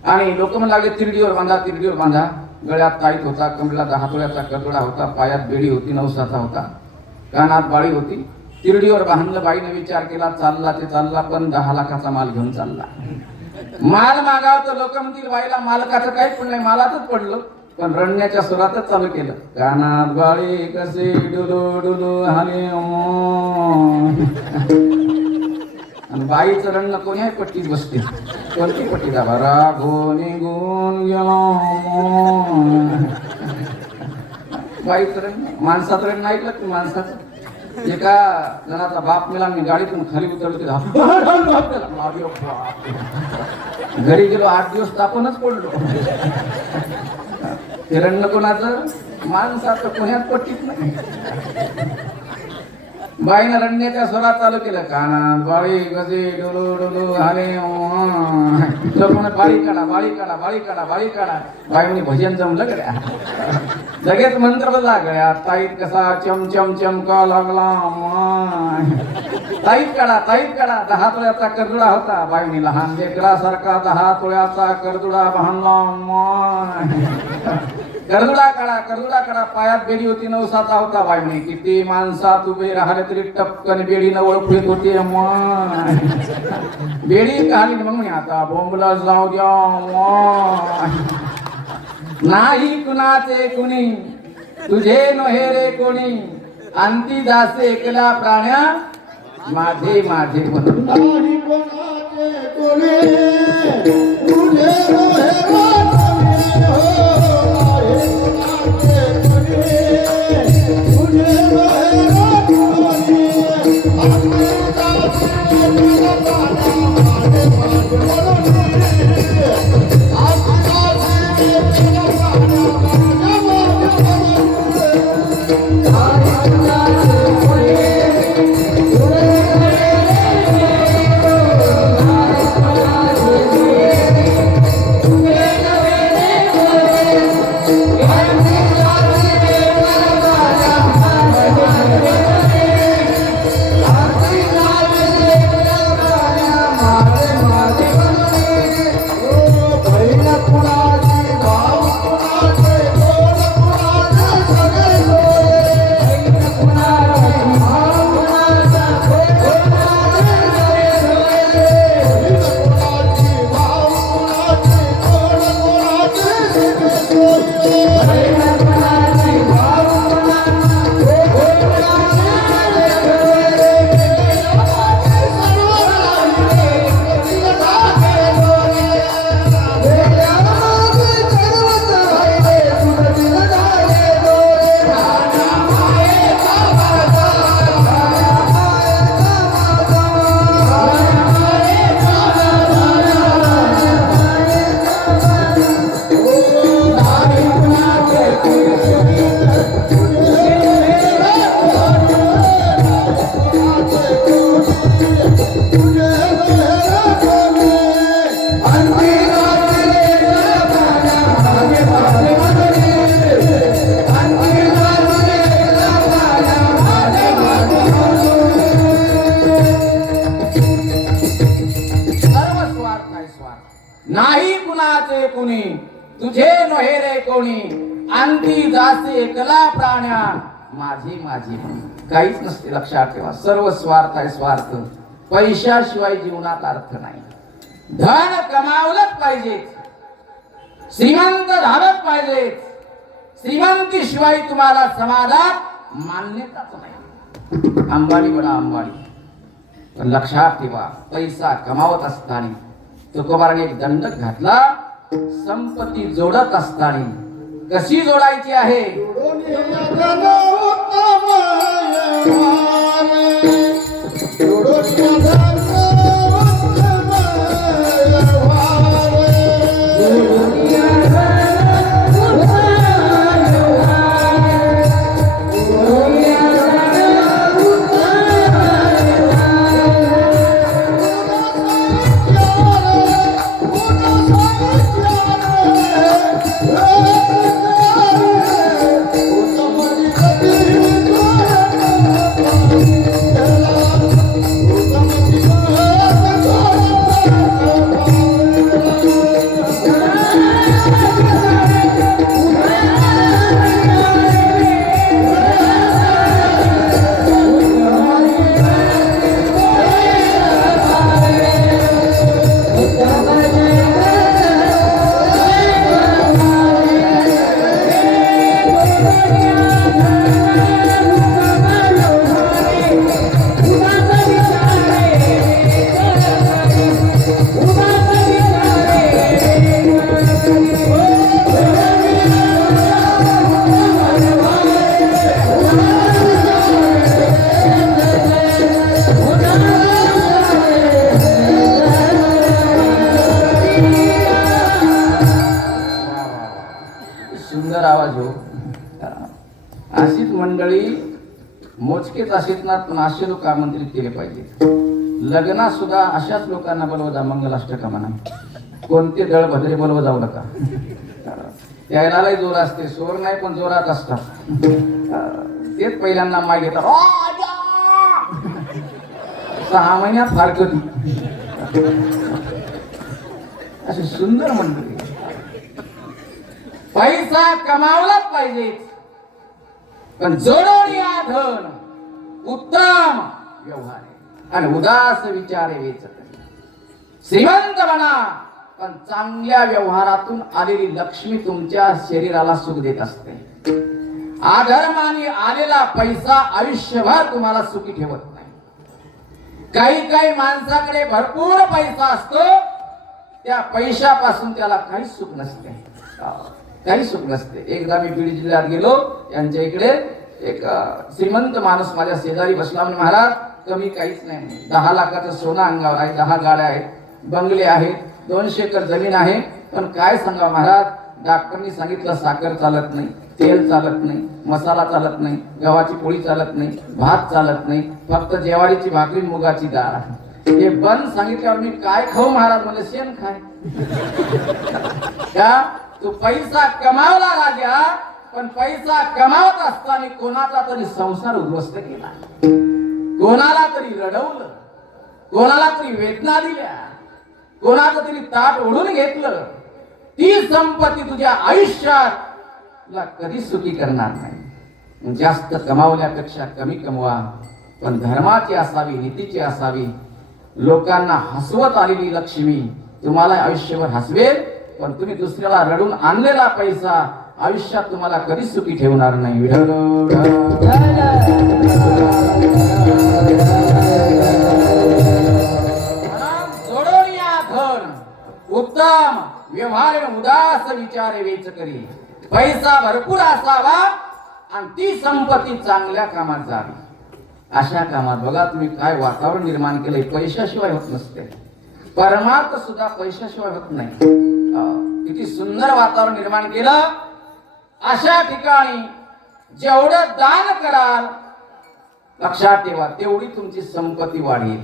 आणि लोक म्हणू लागले तिरडीवर बांधा, तिरडीवर बांधा. गळ्यात ताईत होता, कमरेला 10 तोळ्याचा करदोडा होता, पायात बेडी होती, नवसाचा होता, कानात बाळी होती. तिरडीवर बांधलं. बाईने विचार केला, चालला ते चालला, पण 10 लाखाचा माल घेऊन चालला. माल मागाव तर लोक म्हणतील बाईला मालकाचं काही पण नाही, मालातच पडलं. पण रडण्याच्या सुरातच चालू केलं. कानात बाळी कसे डुलू डुलू हाले. आणि बाईचं रडणं कोणी आहे पट्टीत बसते. कोणती पट्टी दाबा? राघो निघून गेलो. बाईचं रडणं. माणसाचं रडणं ऐकलं की माणसाचं? एका जणाचा बाप मेला, मी गाडीतून खाली उतरलो. घरी गेलो, 8 दिवस तापूनच पडलो. ते रडणं कोणाचं? माणसाचं. कोण्यात पट्टीत नाही. बाईनं रडण्याच्या स्वरात चालू केलं. कानात बाळी गजे डोलो डोलो आले. बाळी काढा, बाळी काढा, बाळी काढा, बाळी काढा. बाई म्हणे भजन जमलं गड्या. लगेच मंत्र बदला. गळ्यात ताईत कसा चमचम चमका लागला. ताईत काढा, ताईत काढा. 10 तोळ्याचा करदुडा होता. बाई म्हणे लहान लेकरासारखा 10 तोळ्याचा करदुडा बांधला. करदुडा काढा, करदुडा काढा. पायात बेडी होती, नवसाचा होता. बाई म्हणे किती माणसात उभे राहिले तरी टपकन बेडीनं ओळखीत होती. बेडी काढली. मग म्हणे आता बोंबला जाऊ द्या. नाही कुणाचे कुणी तुझे नोहे रे कोणी. अंती जासे एकला प्राण्या माझे माझे म्हणून. नाही कोणाचे कोणी तुझे नोहे रे कोणी. नाही कुणाचे कुणी तुझे नोहे रे कोणी. अंती जासे एकला प्राण्या माझी माझी काहीच नसते. लक्षात ठेवा, सर्व स्वार्थ आहे स्वार्थ. पैशाशिवाय जीवनात अर्थ नाही. धन कमावलंच पाहिजे, श्रीमंत झालंच पाहिजे. श्रीमंतीशिवाय तुम्हाला समाजात मान्यताच नाही. अंबानी बडा अंबानी, पण लक्षात ठेवा पैसा कमावत असताना तुकोबाराने एक दंडक घातला. संपत्ती जोडत असताना कशी जोडायची आहे? सुंदर आवाज हो. अशीच मंडळी मोजकेच असेच ना, पण असे लोक आमंत्रित केले पाहिजे. लग्नात सुद्धा अशाच लोकांना बोलवता. मंगलाष्टका म्हणा, कोणते दळ भद्रे बोलव जाऊ नका. त्यालाही जोर असते, स्वर नाही पण जोरात असतात. तेच पहिल्यांदा माय घेतात. 6 महिन्यात फारकती. अशी सुंदर मंडळी. पैसा कमावलाच पाहिजे, पण जोडून या धन उत्तम व्यवहार आणि उदास विचारे वेचत. श्रीमंत बना, पण चांगल्या व्यवहारातून आलेली लक्ष्मी तुमच्या शरीराला सुख देत असते. अधर्माने आलेला पैसा आयुष्यभर तुम्हाला सुखी ठेवत नाही. काही माणसाकडे भरपूर पैसा असतो, त्या पैशापासून त्याला काही सुख नसते, काही सुख नसते. एकदा मी बीड जिल्ह्यात गेलो. यांच्या इकडे एक श्रीमंत माणूस माझ्या शेजारी बसला. म्हणजे महाराज कमी काहीच नाही, 10 लाखाचं सोनं अंगावर आहे, 10 गाड्या आहेत, बंगले आहेत, 200 एकर जमीन आहे. पण काय सांगा महाराज, डॉक्टरनी सांगितलं साखर चालत नाही, तेल चालत नाही, मसाला चालत नाही, गव्हाची पोळी चालत नाही, भात चालत नाही, फक्त ज्वारीची भाकरी मुगाची डाळ आहे. हे बंद सांगितल्यावर मी काय खाऊ महाराज? म्हणजे शेण खाय. का तू पैसा कमावला राजा, पण पैसा कमावत असताना कोणाचा तरी संसार उद्ध्वस्त केला, कोणाला तरी रडवलं, कोणाला तरी वेदना दिल्या, कोणाचं तरी ताट ओढून घेतलं. ती संपत्ती तुझ्या आयुष्यात तुला कधी सुखी करणार नाही. जास्त कमावल्यापेक्षा कमी कमवा, पण धर्माची असावी, नीतीची असावी. लोकांना हसवत आलेली लक्ष्मी तुम्हाला आयुष्यभर हसवेल, पण तुम्ही दुसऱ्याला रडून आणलेला पैसा आयुष्यात तुम्हाला कधी सुखी ठेवणार नाही. जोडून या धन उत्तम व्यवहार उदास विचारे वेच करी. पैसा भरपूर असावा आणि ती संपत्ती चांगल्या कामात जावी. अशा कामात बघा तुम्ही काय वातावरण निर्माण केलंय. पैशाशिवाय होत नसते, परमार्थ सुद्धा पैशाशिवाय होत नाही. किती सुंदर वातावरण निर्माण केलं. अशा ठिकाणी जेवढं दान कराल लक्षात ठेवा तेवढी तुमची संपत्ती वाढेल.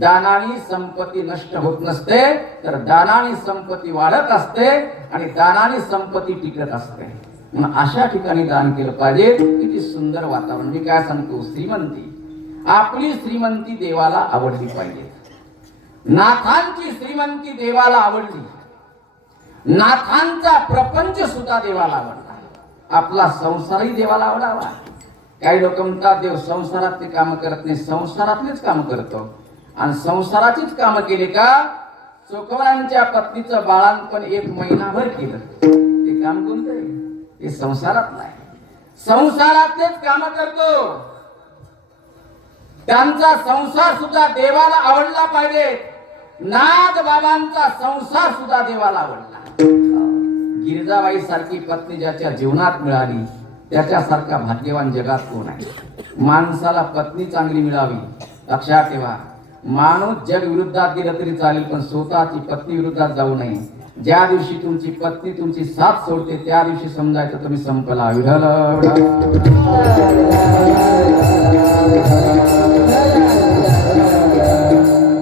दानाने संपत्ती नष्ट होत नसते, तर दानाने संपत्ती वाढत असते आणि दानाने संपत्ती टिकत असते. म्हणून अशा ठिकाणी दान केलं पाहिजे. किती सुंदर वातावरण. मी काय सांगतो, श्रीमंती, आपली श्रीमंती देवाला आवडली पाहिजे. नाथांची श्रीमंती देवाला आवडली, नाथांचा प्रपंच सुद्धा देवाला आवडला, आपला संसारही देवाला आवडावा. काही लोक म्हणतात देव संसारातली कामं करत नाही, संसारातलीच कामं करतो. आणि संसाराचीच कामं केली का चोखवरांच्या पत्नीचं बाळांपण 1 महिनाभर केलं. ते काम कोणतं आहे? ते संसारात नाही, संसारातलेच काम करतो. त्यांचा संसार सुद्धा देवाला आवडला पाहिजे. नाथ बाबांचा संसार सुद्धा देवाला आवडला. गिरिजाबाई सारखी पत्नी ज्याच्या जीवनात मिळाली त्याच्यासारखा भाग्यवान जगात कोण आहे? माणसाला पत्नी चांगली मिळावी. लक्षात ठेवा, माणूस जग विरुद्धात गेलं तरी चालेल, पण स्वतःची पत्नी विरुद्धात जाऊ नये. ज्या दिवशी तुमची पत्नी तुमची साथ सोडते त्या दिवशी समजायचं तुम्ही संपला. विठ्ठल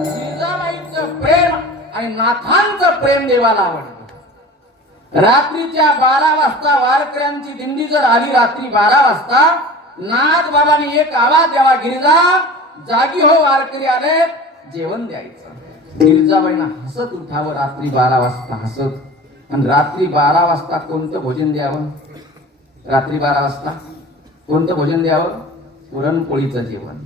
जिजाबाईंचं प्रेम आणि नाथांचं प्रेम देवाला आवडतं. रात्रीच्या 12 वाजता वारकऱ्यांची दिंडी जर आली, रात्री 12 वाजता नाथ बाबांनी एक आवाज द्यावा, गिरिजा जागी हो, वारकरी आले, जेवण द्यायचं. गिरिजाबाईंना हसत उठावं रात्री 12 वाजता हसत. आणि रात्री 12 वाजता कोणतं भोजन द्यावं? रात्री 12 वाजता कोणतं भोजन द्यावं? पुरणपोळीचं जेवण.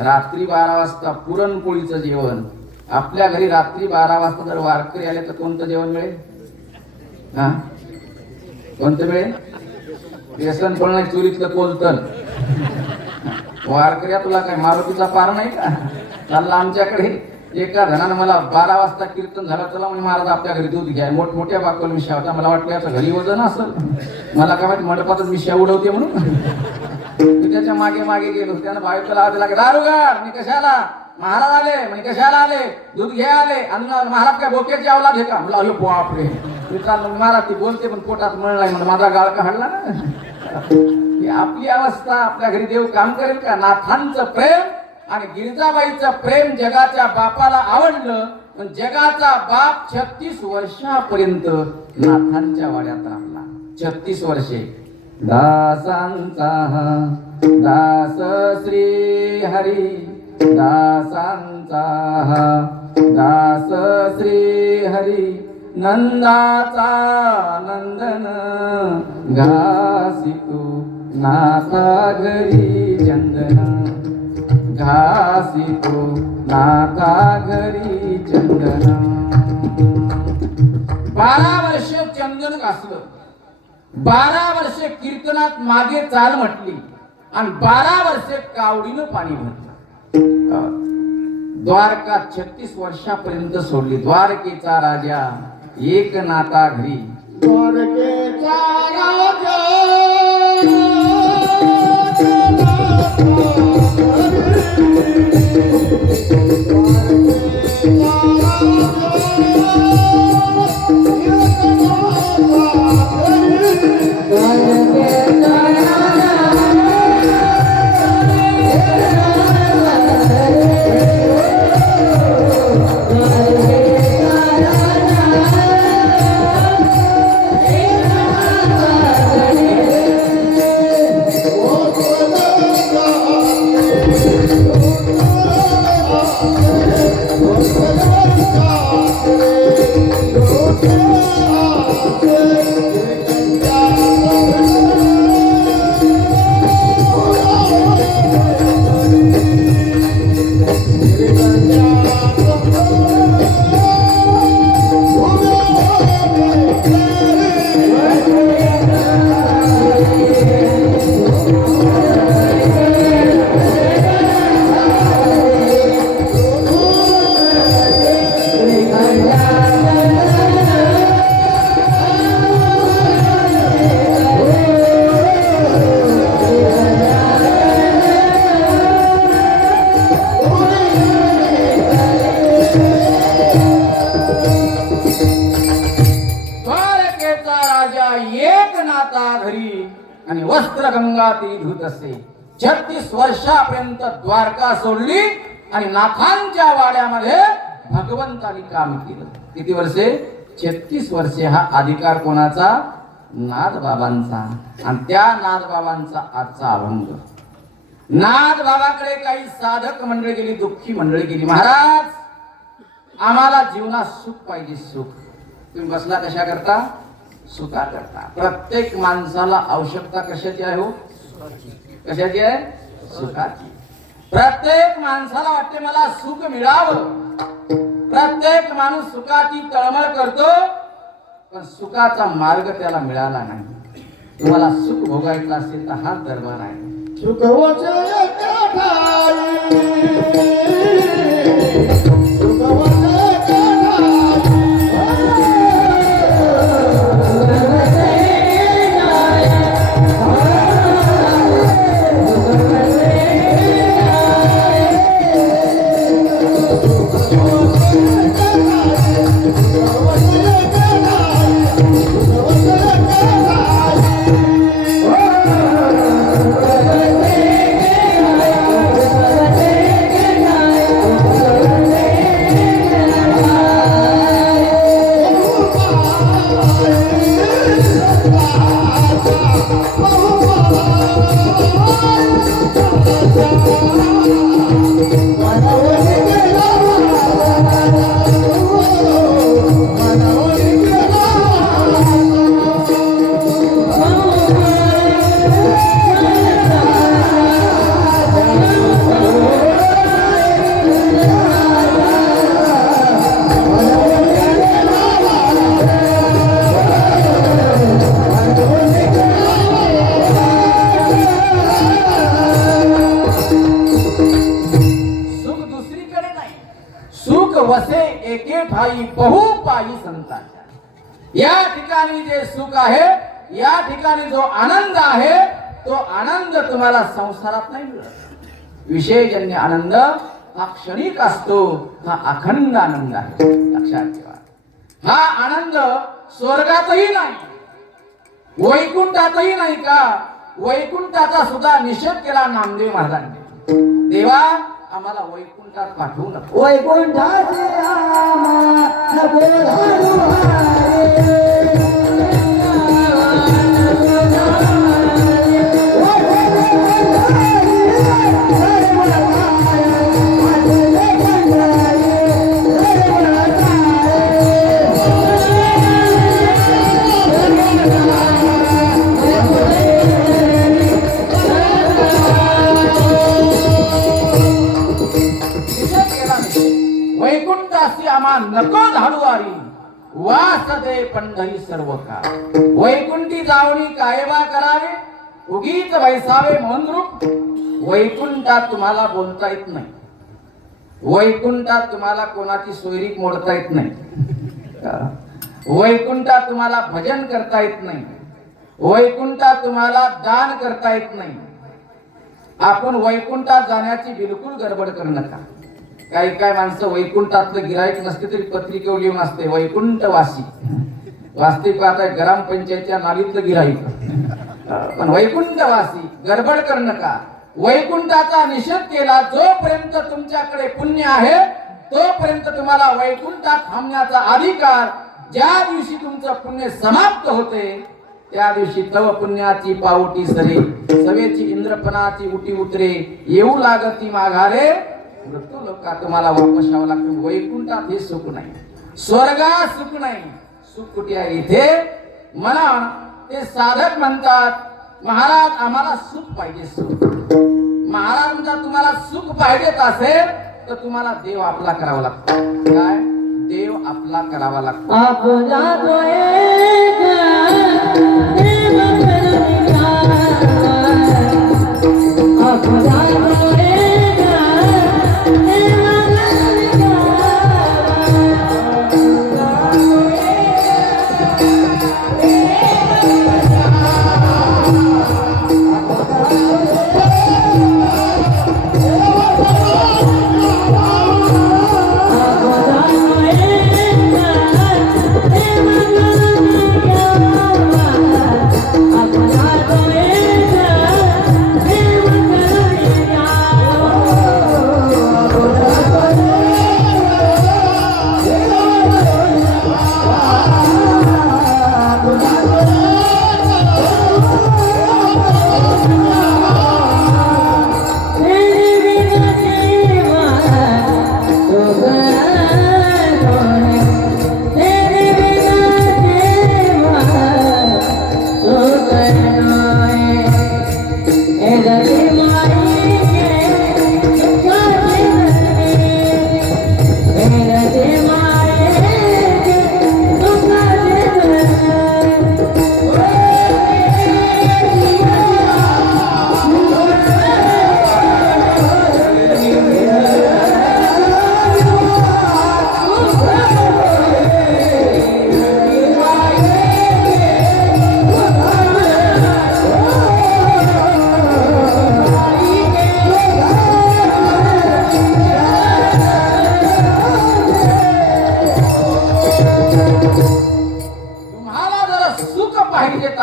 रात्री 12 वाजता पुरणपोळीचं जेवण. आपल्या घरी रात्री 12 वाजता जर वारकरी आले तर कोणतं जेवण मिळेल? हा, कोणतं मिळेल? व्यसन पण नाही, चोरीतलं कोलतल. वारकऱ्या तुला काय मारुतीचा पार नाही का? चालला आमच्याकडे. एका जणानं मला 12 वाजता कीर्तन झालं, चला म्हणजे महाराज आपल्या घरी दूध घ्या. मोठमोठ्या बाकल मिशा होता. मला वाटलं याचं घरी वजन असेल, मला काय माहिती मंडपातच मिशा उडवते म्हणून. मी त्याच्या मागे मागे गेलो. त्यानं बायकोला आवाज दिला, दारुगार मी कशाला? महाराज आले म्हणजे कशाला आले? दूध घ्या आले. आणि महाराज काय बोक्याची अवलाद आहे का? म्हणलं अयो बापरे. मित्रांनो, महाराज ती बोलते पण पोटात मळ नाही म्हणून माझा गाळ का हडला ना. ही आपली अवस्था. आपल्या घरी देव काम करेल का? नाथांचं प्रेम आणि गिरिजाबाईचं प्रेम जगाच्या बापाला आवडलं. पण जगाचा बाप 36 वर्षापर्यंत नाथांच्या वाड्यात राहिला. 36 वर्षे. दासांचा दास श्री हरी, दासांचा दास श्री हरी, नंदाचा नंदन घासितो नाथा घरी चंदन, घासितो नाथा घरी चंदन. 12 वर्ष चंदन घासलं, 12 वर्षे कीर्तनात मागे चाल म्हटली आणि 12 वर्षे कावडीनं पाणी भरलं. द्वारका 36 वर्षापर्यंत सोडली. द्वारकेचा राजा एकनाथा घरी. द्वारकेचा राजा आणि वस्त्र गंगा ती धुत असे. 36 वर्षापर्यंत द्वारका सोडली आणि नाथांच्या वाड्यामध्ये भगवंतानी काम केलं. किती वर्षे? 36 वर्षे. हा अधिकार कोणाचा? नाथ बाबांचा. आणि त्या नाथ बाबांचा आजचा अभंग. नाथ बाबाकडे काही साधक मंडळी गेली, दुःखी मंडळी गेली. महाराज आम्हाला जीवनात सुख पाहिजे, सुख. तुम्ही बसला कशा करता? सुखा करता. प्रत्येक माणसाला आवश्यकता कशाची आहे हो? कशाची आहे? सुखाची. प्रत्येक माणसाला वाटते मला सुख मिळावं. प्रत्येक माणूस सुखाची तळमळ करतो, पण सुखाचा मार्ग त्याला मिळाला नाही. तुम्हाला सुख भोगायचं असेल तर हाच दरबार आहे. सुखवचे एका ठाई, सुखवचे एका वसे एके ठाई बहु पायी संतांच्या. या ठिकाणी जे सुख आहे, या ठिकाणी जो आनंद आहे, तो आनंद तुम्हाला संसारात नाही मिळत. विषयजन्य आनंद हा क्षणिक असतो, हा अखंड आनंद आहे. लक्षात ठेवा. हा आनंद स्वर्गातही नाही, वैकुंठातही नाही. का वैकुंठाचा सुद्धा निषेध केला नामदेव महाराजांनी. देवा आम्हाला वैकुंठात पाठवू नको. वैकुंठाचे आम्हा नको धाडू हारे. वैकुंठासी आम्हा नको धाडूवारी, वास दे पंढरी सर्व का. वैकुंठी जावणी कायबा करावे, उगीच वैसावे मोहनरूप. वैकुंठात तुम्हाला बोलता येत नाही. वैकुंठात तुम्हाला कोणाची सोयरीक मोडता येत नाही. वैकुंठात तुम्हाला भजन करता येत नाही. वैकुंठात तुम्हाला दान करता येत नाही. आपण वैकुंठात जाण्याची बिलकुल गडबड करू नका. काही माणसं वैकुंठातलं गिराईक नसते तरी पत्रिकेवर लिहून असते वैकुंठवासी. वास्तविक आता ग्रामपंचायतच्या नालीतलं गिराईक, पण वैकुंठवासी. गडबड करू नका. वैकुंठाचा निषेध केला. जोपर्यंत तुमच्याकडे पुण्य आहे तोपर्यंत तुम्हाला वैकुंठात थांबण्याचा अधिकार. ज्या दिवशी तुमचं पुण्य समाप्त होते त्या दिवशी तव पुण्याची पावटी सरे, सवेची इंद्रपणाची उटी उतरे, येऊ लागती माघारे. मृत्यू लोका तुम्हाला वापस यावं लागतं. वैकुंठात हे सुख नाही, स्वर्गात सुख नाही. सुख कुठे आहे? इथे. म्हणून ते साधक म्हणतात महाराज आम्हाला सुख पाहिजे. सुख महाराज म्हणतात तुम्हाला सुख पाहिजेच असेल तर तुम्हाला देव आपला करावा लागतो. काय? देव आपला करावा लागतो.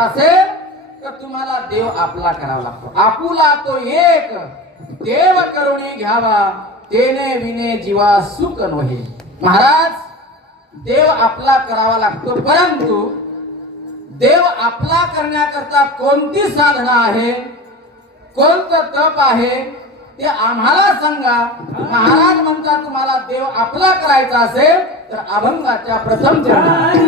करायचा असेल तर तुम्हाला देव आपला करावा लागतो. आपुला तो एक देव करुणी घ्यावा, तेने विने जीवा सुख नव्हे. महाराज, देव आपला करावा लागतो, परंतु देव आपला करण्याकरता कोणती साधना आहे, कोणतं तप आहे ते आम्हाला सांगा. महाराज म्हणतात तुम्हाला देव आपला करायचा असेल तर अभंगाच्या प्रथम चरणात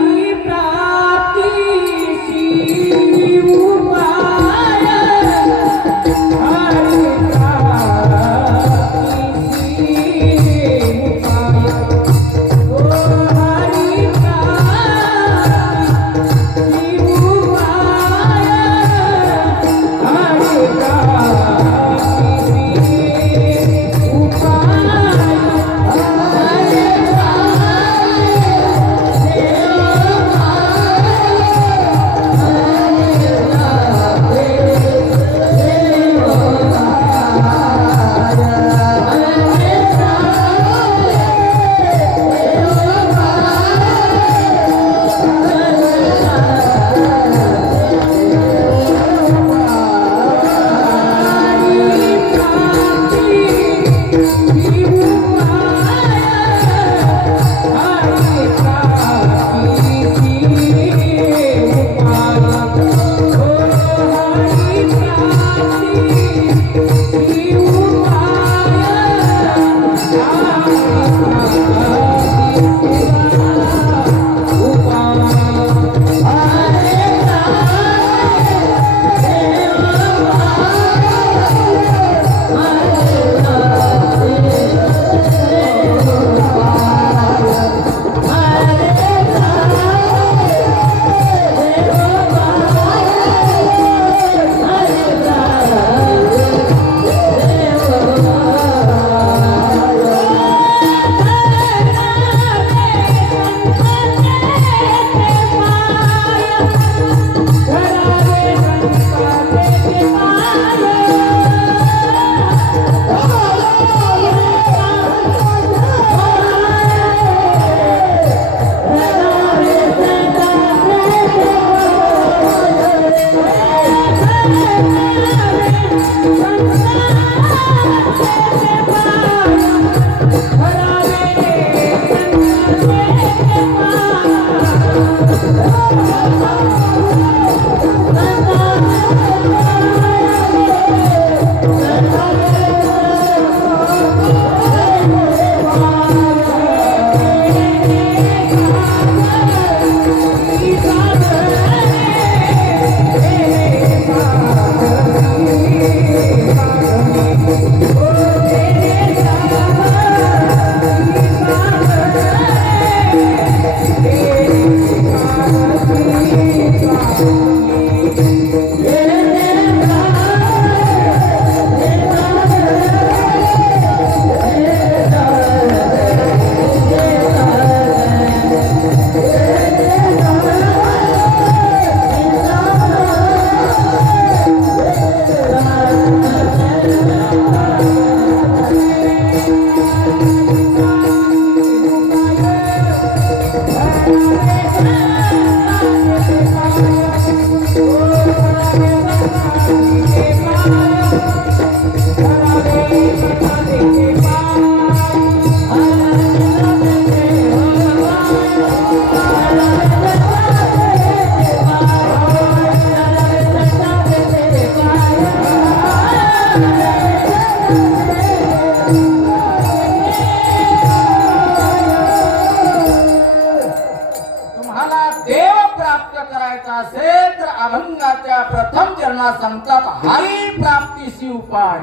अभंगाच्या प्रथम चरणात सांगतात हरी प्राप्तीसी उपाय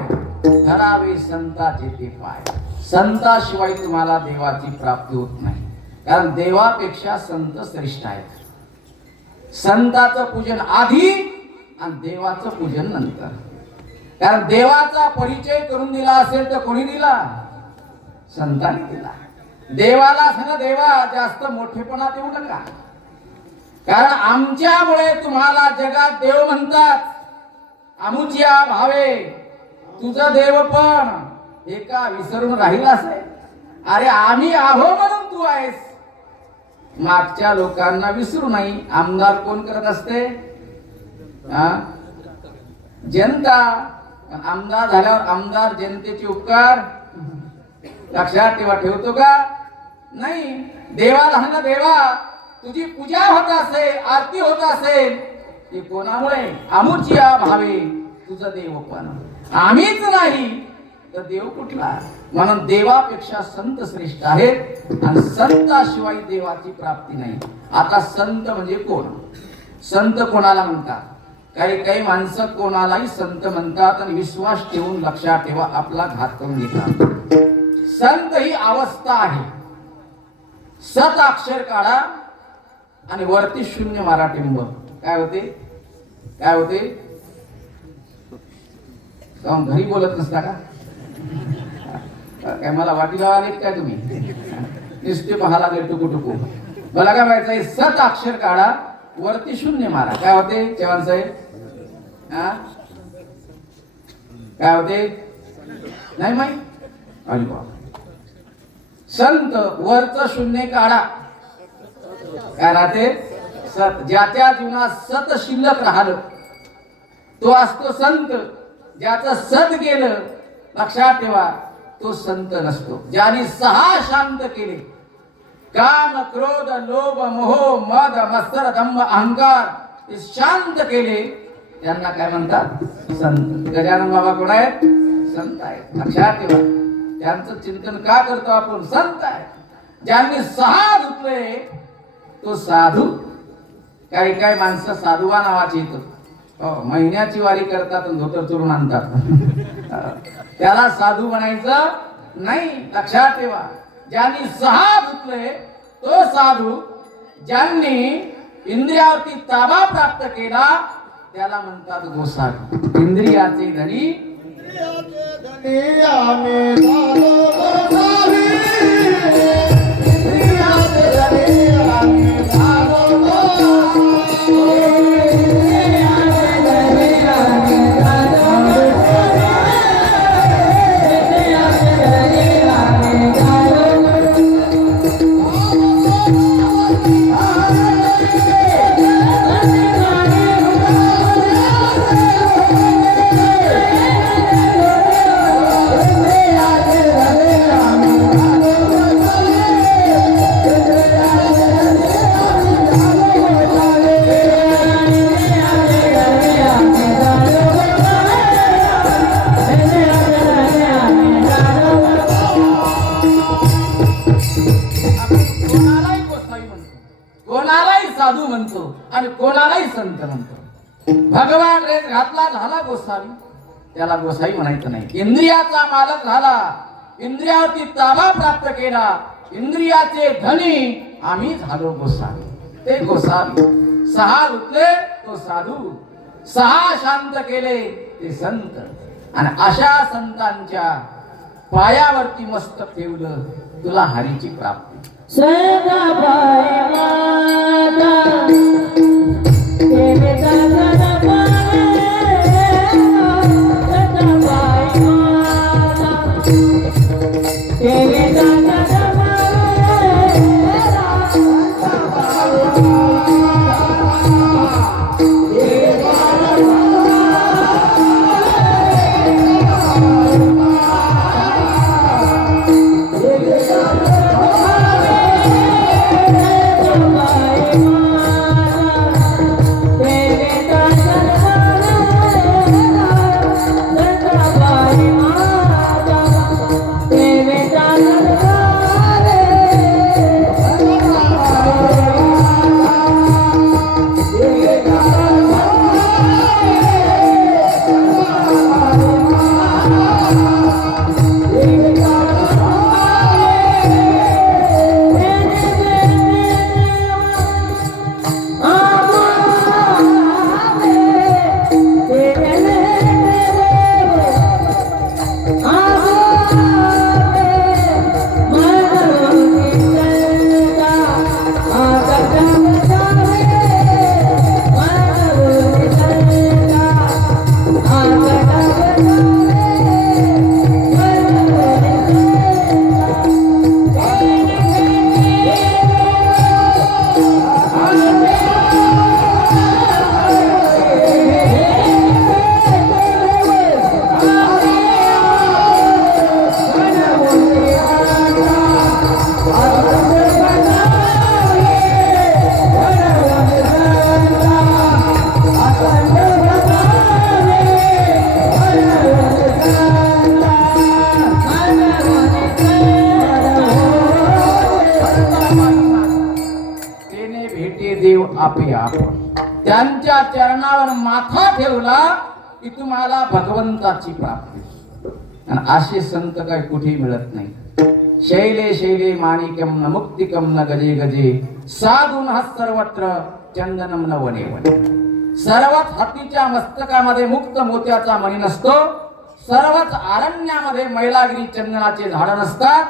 धरावे संताचे ते पाय. संताशिवाय तुम्हाला देवाची प्राप्ती होत नाही, कारण देवापेक्षा संत श्रेष्ठ आहेत. संताचं पूजन आधी आणि देवाचं पूजन नंतर. कारण देवाचा परिचय करून दिला असेल तर कोणी दिला? संतांनी दिला. देवाला सांगा देवा जास्त मोठेपणा देऊ नका, कारण आमच्यामुळे तुम्हाला जगात देव म्हणतात. आमुच्या भावे तुझं देव पण हे का विसरून राहील असेल? अरे आम्ही आहो म्हणून तू आहेस. मागच्या लोकांना विसरू नाही. आमदार कोण करत असते? हा जनता. आमदार झाल्यावर आमदार जनतेचे उपकार लक्षात ठेवा. ठेवतो का नाही? देवाला म्हणा देवा तुझी पूजा होत असेल, आरती होत असेल, ते कोणामुळे? आमुच्या भावे तुझं देवपण. आम्हीच नाही तर देव कुठला? म्हणून देवापेक्षा संत श्रेष्ठ आहेत आणि संताशिवाय देवाची प्राप्ती नाही. आता संत म्हणजे कोण? संत कोणाला म्हणतात? काही काही माणसं कोणालाही संत म्हणतात आणि विश्वास ठेवून लक्षात ठेवा आपला घात करून घेतात. संत ही अवस्था आहे. सत अक्षर काढा आणि वरती शून्य मारा टिंब. काय होते? काय होते? जाऊन घरी बोलत नसता का? काय मला वाटी लावाले काय तुम्ही? नुसते पाहा लागले टुकू टुकू. मला काय म्हणायचंय? सत अक्षर काढा वरती शून्य मारा. काय होते चव्हाण साहेब? काय होते? नाही माहित? अरे बाबा. संत वरच शून्य काढा काय राहते? सत. ज्याच्या जीवनात सत शिल्लक राहिलं तो असतो संत. ज्याचं सत गेलं लक्षात ठेवा तो संत नसतो. ज्याने सहा शांत केले, काम क्रोध लोभ मोह मद मत्सर दंभ अहंकार, हे शांत केले, त्यांना काय म्हणतात? संत. गजानन बाबा कोण आहेत? संत आहेत. लक्षात ठेवा. त्यांचं चिंतन का करतो आपण? संत आहे. ज्यांनी सहा धुतले तो साधू. काही काही माणसं साधुवा नावाचे येतात. महिन्याची वारी करतात आणि धोतर चोरून आणतात. त्याला साधू म्हणायचं नाही. लक्षात ठेवा. ज्यांनी सहा धुतले तो साधू. ज्यांनी इंद्रियावरती ताबा प्राप्त केला त्याला म्हणतात गोसावी. इंद्रियाचे धनी आम्ही झालो गोसावी. इंद्रियाचे धनी आम्ही झालो गोसावी. साधू म्हणतो आणि कोणालाही संत म्हणतो. भगवान रेत घातला झाला गोसावी, त्याला गोसावी म्हणायचं नाही. इंद्रियाचा मालक झाला, इंद्रियावरती ताबा प्राप्त केला, इंद्रियाचे धनी आम्ही झालो गोसावी. ते गोसावी. सहा धुतले तो साधू, सहा शांत केले ते संत. आणि अशा संतांच्या पायावरती मस्तक ठेवलं तुला हरीची प्राप्ती. भेटे देव आपे आपण. त्यांच्या चरणावर माथा ठेवला की तुम्हाला भगवंताची प्राप्ती. आणि असे संत काय कुठे मिळत नाही. शैले शैले माणिक्यम न मुक्तिकम न गजे गजे साधून हा सर्वत्र चंदनम न वने वने. सर्वच हत्तीच्या मस्तकामध्ये मुक्त मोत्याचा मणी नसतो. सर्वच अरण्यामध्ये मैलागिरी चंदनाचे झाड नसतात.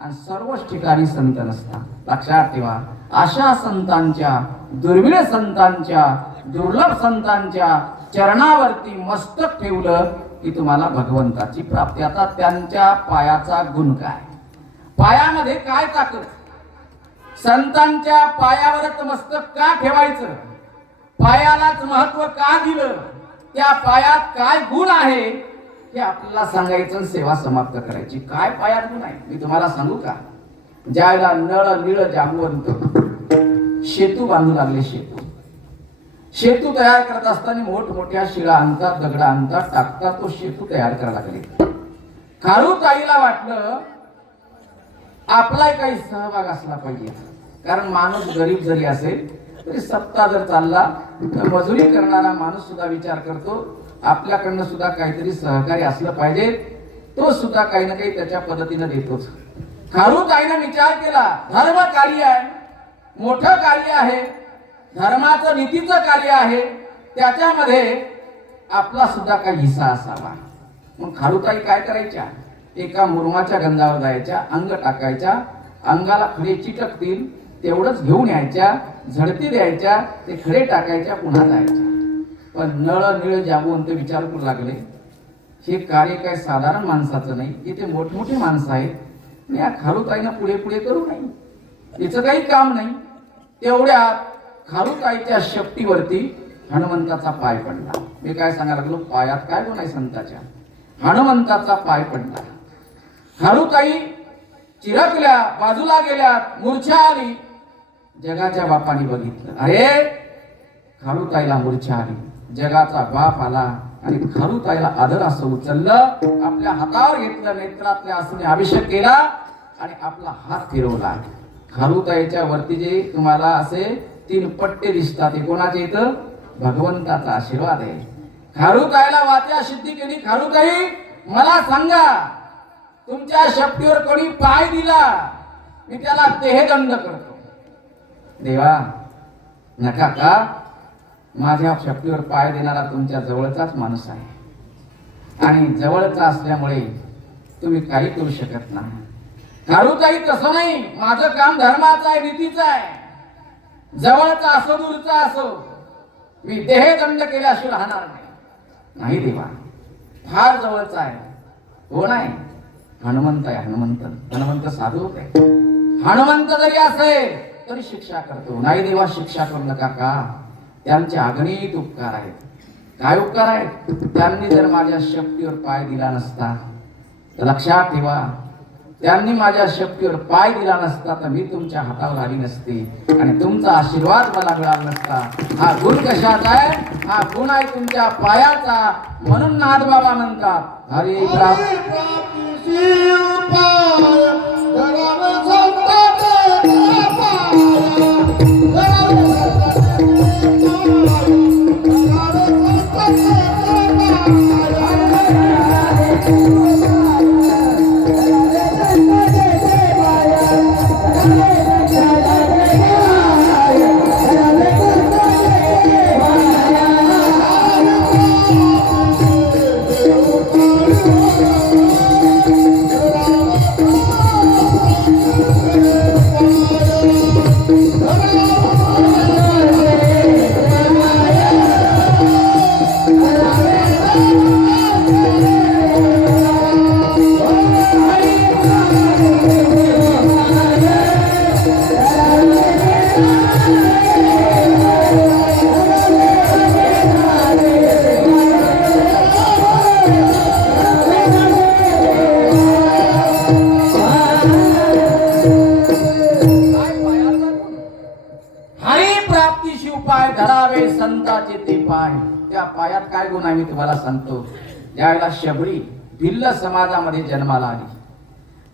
आणि सर्वच ठिकाणी संत नसतात. लक्षात ठेवा, अशा संतांच्या, दुर्मिळ संतांच्या, दुर्लभ संतांच्या चरणावरती मस्तक ठेवलं की तुम्हाला भगवंताची प्राप्ती. आता त्यांच्या पायाचा गुण काय? पायामध्ये काय ताकद? संतांच्या पायावरच मस्तक का ठेवायचं? पायालाच महत्व का दिलं? त्या पायात काय गुण आहे हे आपल्याला सांगायचं, सेवा समाप्त करायची. काय पायात गुण आहे मी तुम्हाला सांगू का? ज्यावेळेला नळ निळ जांबवंत शेतू बांधू लागले, शेतू तयार करत असताना मोठमोठ्या शिळा आणतात, दगडा आणतात, टाकतात, तो शेतू तयार करायला लागले. खारुताईला वाटलं आपला काही सहभाग असला पाहिजे. कारण माणूस गरीब जरी असेल तरी सप्ताह जर चालला तर मजुरी करणारा माणूस सुद्धा विचार करतो आपल्याकडनं सुद्धा काहीतरी सहकार्य असलं पाहिजे. तो सुद्धा काही ना काही त्याच्या पद्धतीने देतोच. खारुताईने विचार केला, धर्म कार्य आहे, मोठं कार्य आहे, धर्माचं नीतीचं कार्य आहे, त्याच्यामध्ये आपला सुद्धा काही हिस्सा असावा. मग खारुताई काय करायच्या? एका मुरमाच्या गंधावर जायच्या, अंग टाकायच्या, अंगाला खडे चिटकतील तेवढंच घेऊन यायच्या, झडती द्यायच्या, ते खडे टाकायच्या, पुन्हा जायच्या. पण नळ निळ जांबवंत विचार करू लागले, हे कार्य काय साधारण माणसाचं नाही, इथे मोठमोठे माणसं आहेत. या खारुताईनं पुढे पुढे करू नाही, तिचं काही काम नाही. तेवढ्यात खारुताईच्या शक्तीवरती हनुमंताचा पाय पडला. मी काय सांगायला लागलो, पायात काय गुण आहे संताच्या? हनुमंताचा पाय पडला. खारुताई चिरकल्या, बाजूला गेल्या, मूर्छा आली. जगाच्या बापाने बघितलं, अरे खारुताईला मूर्छा आली. जगाचा बाप आला आणि खारुताईला आदर असं उचललं, आपल्या हातावर घेतलं, नेत्रातल्या आसूने अभिषेक केला आणि आपला हात फिरवला. खारुताईच्या वरती जे तुम्हाला असे 3 पट्टे दिसतात, ते कोणाचे? इथं भगवंताचा आशीर्वाद आहे. खारुताईला वाचा सिद्धी केली. खारुताई मला सांगा, तुमच्या शक्तीवर कोणी पाय दिला, मी त्याला देहदंड करतो. देवा नका का? माझ्या शक्तीवर पाय देणारा तुमच्या जवळचाच माणूस आहे आणि जवळचा असल्यामुळे तुम्ही काही करू शकत नाही. खारुताई तसं नाही, माझं काम धर्माचं आहे, नीतीचं आहे. जवळचा असो दूरचा असो, मी देहदंड केल्याशिवाय राहणार नाही देवा. फार जवळचा आहे. कोण आहे? हनुमंत आहे. हनुमंत साधू होते. हनुमंत जरी असेल तरी शिक्षा करतो. नाही देवा शिक्षा करू नका का? त्यांचे अगणित उपकार आहेत. काय उपकार आहेत? त्यांनी जर माझ्या शक्तीवर पाय दिला नसता तर लक्षात ठेवा, त्यांनी माझ्या शक्तीवर पाय दिला नसता तर मी तुमच्या हातावर आली नसती आणि तुमचा आशीर्वाद मला मिळाला नसता. हा गुण कशाचा आहे? हा गुण आहे तुमच्या पायाचा. म्हणून नाथबाबा म्हणतात, हरी पाय धरावे संताचे ते पाय. त्या पायात काय गुण आहे मी तुम्हाला सांगतो. ज्यावेळेला शबरी भिल्ल समाजामध्ये जन्माला आली,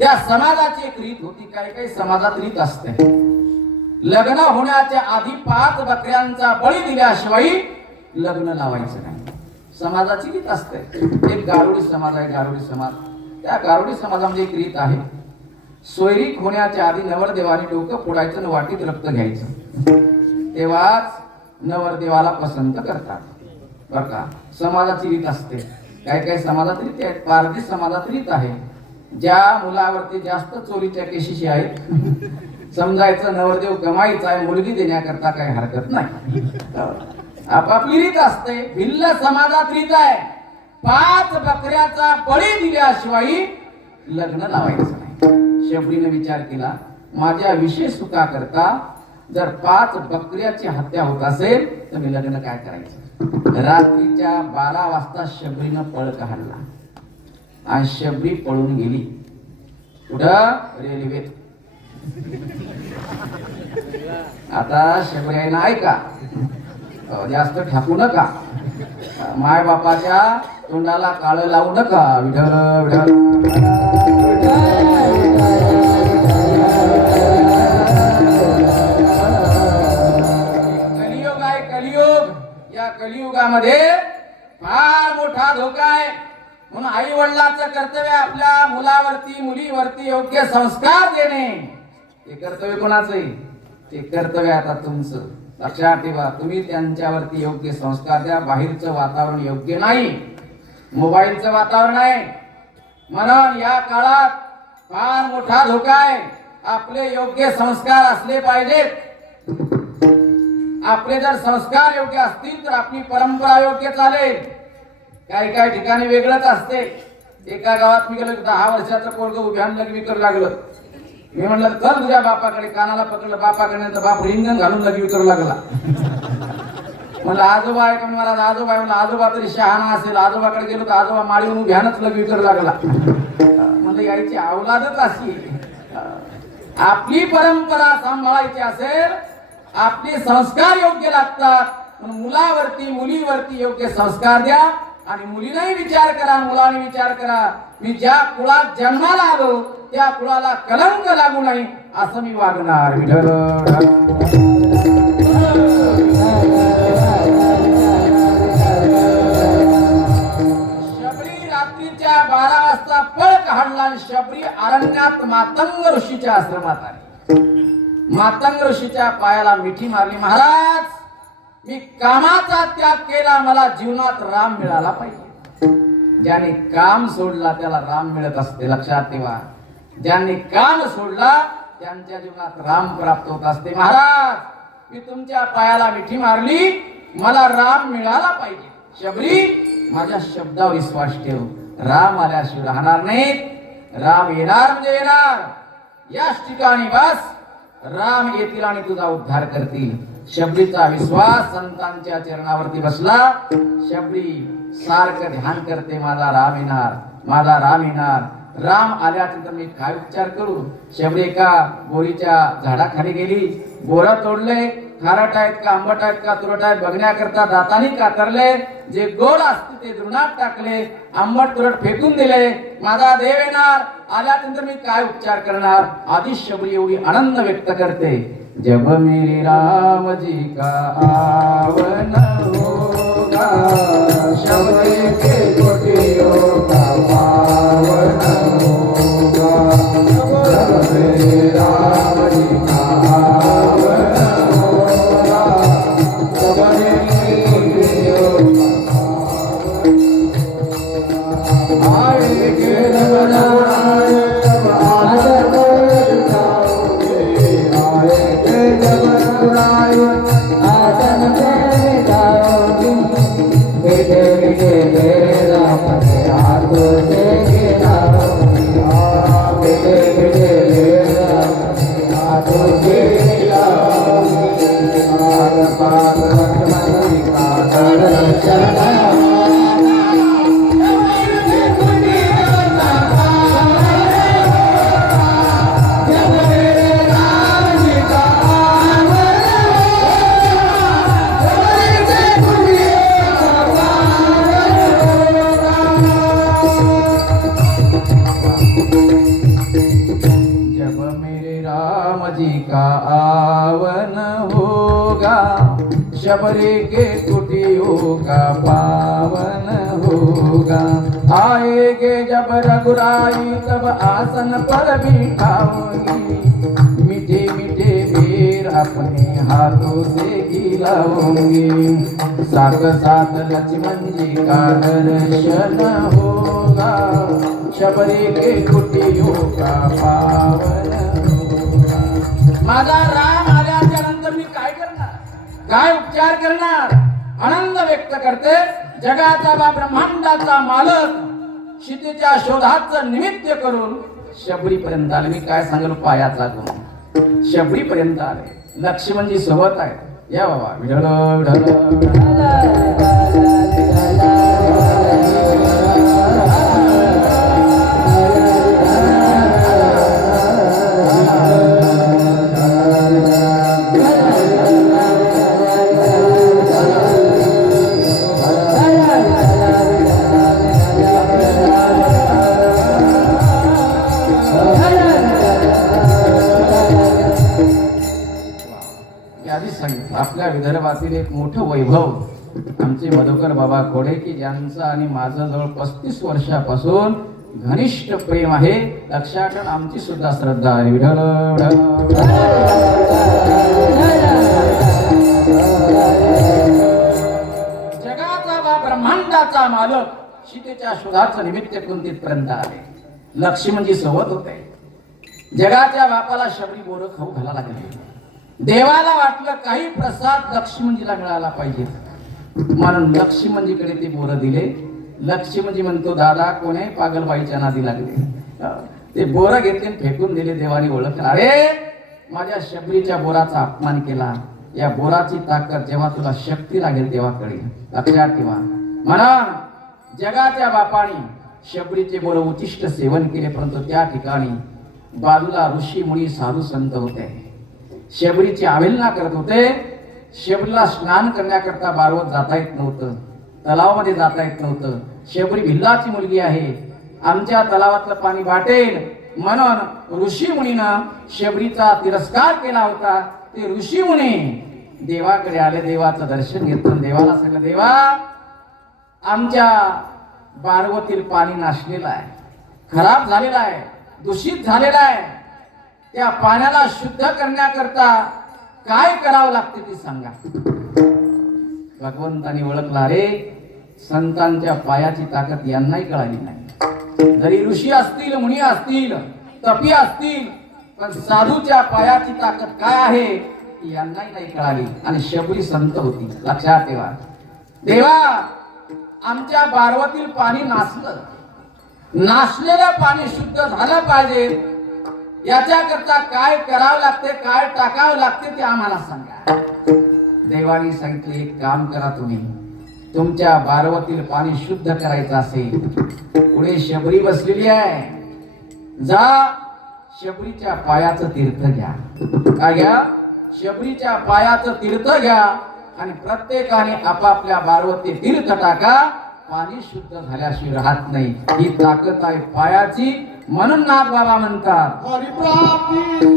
त्या समाजाची एक रीत होती. काही काही समाजात रीत असते, लग्न होण्याच्या आधी 5 बकऱ्यांचा बळी दिल्याशिवाय लग्न लावायचं नाही. समाजाची रीत असते. एक गारुडी समाज आहे, गारुडी समाज. त्या गारुडी समाजामध्ये एक रीत आहे, सोयरीक होण्याच्या आधी नवरदेवाने डोकं फोडायचं आणि वाटीत रक्त घ्यायचं, तेव्हाच नवरदेवाला पसंत करतात. बरं का, समाजाची रीत असते. काही काही समाजात रीत आहेत. पारधी समाजात रीत आहे, ज्या मुलावरती जास्त चोरीच्या केशीशी आहेत समजायचं नवरदेव कमाईचा आहे, मुलगी देण्याकरता काही हरकत नाही. आपापली रीत असते. भिल्ल समाजात रीत आहे, 5 बकऱ्याचा बळी दिल्याशिवाय लग्न लावायचं नाही. शबरीने विचार केला, माझ्या विशेष सुखा करता जर 5 बकऱ्याची हत्या होत असेल तर मी लग्न काय करायचं. रात्रीच्या 12 वाजता शबरीनं पळ काढला आणि शबरी पळून गेली. कुठं? रेल्वेत. आता शबरी आहे ना, ऐका, जास्त ठाकू नका, माय बापाच्या तोंडाला काळ लावू नका. विठ्ठल कलियुग आहे, कलियुग. या कलियुगामध्ये फार मोठा धोका आहे. म्हणून आई वडिलांचं कर्तव्य आपल्या मुलावरती मुलीवरती योग्य संस्कार देणे. हे कर्तव्य कोणाचं आहे? ते कर्तव्य आता तुमचं. लक्षात ठेवा, तुम्ही त्यांच्यावरती योग्य संस्कार द्या. बाहेरचं वातावरण योग्य नाही, मोबाईलचं वातावरण आहे. म्हणून या काळात फार मोठा धोका आहे. आपले योग्य संस्कार असले पाहिजेत. आपले जर संस्कार योग्य असतील तर आपली परंपरा योग्य चालेल. काही काही ठिकाणी वेगळंच असते. एका गावात मी गेलो, 10 वर्षाचं पोरग उभ्यान लग्न करू लागलं. मी म्हणलं चल तुझ्या बापाकडे. कानाला पकडलं बापाकडे, तर बाप रिंगण घालून लग्न करू लागला. म्हणलं आजोबा आहे का? मला आजोबा आहे. म्हणलं आजोबा तरी शहाणा असेल. आजोबाकडे गेलो तर आजोबा माळीहून उभ्यानच लग्न करू लागला. म्हणलं यायची अवलादच अशी. आपली परंपरा सांभाळायची असेल, आपले संस्कार योग्य लागतात. म्हणून मुलावरती मुलीवरती योग्य संस्कार द्या. आणि मुलीलाही विचार करा, मुलाने विचार करा, मी ज्या कुळात जन्माला आलो त्या कुळाला कलंक लागू नये असं मी वागणार. शबरी रात्रीच्या 12 वाजता पळ काढला. शबरी अरण्यात मातंग ऋषीच्या आश्रमात आली. मातंग ऋषीच्या पायाला मिठी मारली, महाराज मी कामाचा त्याग केला, मला जीवनात राम मिळाला पाहिजे. ज्याने काम सोडला त्याला राम मिळत असते. लक्षात ठेवा, ज्यांनी काम सोडला त्यांच्या जीवनात राम प्राप्त होत असते. महाराज मी तुमच्या पायाला मिठी मारली, मला राम मिळाला पाहिजे. शबरी माझ्या शब्दावर विश्वास ठेव, राम आल्याशिवाय राहणार नाहीत. राम येणार म्हणजे येणार. याच ठिकाणी बस, राम येतील आणि तुझा उद्धार करतील. शबरीचा विश्वास संतांच्या चरणावरती बसला. शबरी सारखं ध्यान करते, माझा राम येणार, माझा राम येणार. राम आल्यानंतर मी काय उपचार करू. शबरी एका बोरीच्या झाडाखाली गेली. बोरं तोडले, खारट आहेत का आंबट आहेत का तुरट आहेत बघण्याकरता दातानी कातरले. जे गोड असते ते द्रोणात टाकले, आंबट तुरट फेकून दिले. माझा देव येणार, आल्यानंतर मी काय उपचार करणार. आधी शबरी एवढी आनंद व्यक्त करते, जब मेरे राम जी का आवन होगा, शबरी के कोटियों का पावन होगा. जब मेरे राम जी का आवन होगा, शबरी के कोटियों का पावन होगा. आएंगे रघुनाथ होगा शबरी के कुटियों का पावन होगा। आएगे जब रघुराई तब आसन पर बिठाऊंगी, मीठे मीठे बेर अपने हाथों से खिलाऊंगी। साथ साथ लक्ष्मण जी का दर्शन होगा, शबरी के कुटियों का पावन होगा। माझा राम आल्याच्या नंतर मी काय करणार, काय उपचार करणार? आनंद व्यक्त करते जगाचा बा ब्रह्मांडाचा मालक सीतेच्या शोधाचं निमित्त करून शबरी पर्यंत आले. मी काय सांगेल पायाचा गुण, शबरी पर्यंत आले. लक्ष्मणजी सोबत आहे. या बाबा विढळ विढळ आपल्या विदर्भातील एक मोठं वैभव आमचे मधुकर बाबा खोडे की ज्यांचं आणि माझं जवळ 35 वर्षापासून घनिष्ठ प्रेम आहे. लक्षात ठेवा आमची सुद्धा श्रद्धा आहे. विठ्ठल जगाचा बा ब्रह्मांडाचा मालक सीतेच्या शोधाचं निमित्त करून तिथपर्यंत आले. लक्ष्मणजी सोबत होते. जगाच्या बापाला शबरी बोरं खाऊ घाला लागले. देवाला वाटलं काही प्रसाद लक्ष्मणजीला मिळाला पाहिजे म्हणून लक्ष्मणजीकडे ते बोरं दिले. लक्ष्मणजी म्हणतो दादा कोणी पागलबाईच्या नादी लागले. ते बोरं घेतले फेकून दिले. देवाने ओळखलं अरे माझ्या शबरीच्या बोराचा अपमान केला. या बोराची ताकद जेव्हा तुला शक्ती लागेल तेव्हा कळेल. लक्षात ठेवा. म्हणून जगाच्या बापाने शबरीचे बोर उचिष्ट सेवन केले. परंतु त्या ठिकाणी बाजूला ऋषी मुनी साधू संत होते. शबरीची अवहेलना करत होते. शबरीला स्नान करण्याकरता बारवत जाता येत नव्हतं, तलावामध्ये जाता येत नव्हतं. शबरी भिल्लाची मुलगी आहे, आमच्या तलावातलं पाणी वाटेल म्हणून ऋषी मुनीनं शबरीचा तिरस्कार केला होता. ते ऋषी मुनी देवाकडे आले. देवाचं दर्शन घेतलं. देवाला सांगितलं देवा आमच्या बारवतील पाणी नासलेलं आहे, खराब झालेलं आहे, दूषित झालेलं आहे. त्या पाण्याला शुद्ध करण्याकरता काय करावं लागते ते सांगा. भगवंतानी ओळखला रे संतांच्या पायाची ताकद यांनाही कळाली नाही. जरी ऋषी असतील, मुनी असतील, तपी असतील, पण साधूच्या पायाची ताकद काय आहे यांनाही नाही कळाली. आणि शबरी संत होती. लक्षात ठेवा. देवा आमच्या बारवतील पाणी नासलं, नासलेलं पाणी शुद्ध झालं पाहिजे. याच्याकरता काय करावं लागते, काय टाकावं लागते ते आम्हाला सांगा. देवानी सांगितले एक काम करा, तुम्ही तुमच्या बारवतील पाणी शुद्ध करायचं असेल पुढे शबरी बसलेली आहे, जा शबरीच्या पायाचं तीर्थ घ्या. काय घ्या? शबरीच्या पायाचं तीर्थ घ्या आणि प्रत्येकाने आपापल्या बारवती तीर्थ टाका. पाणी शुद्ध झाल्याशिवाय राहत नाही. ही ताकद आहे पायाची. म्हणून नाथ बाबा म्हणतात हरिप्राप्ती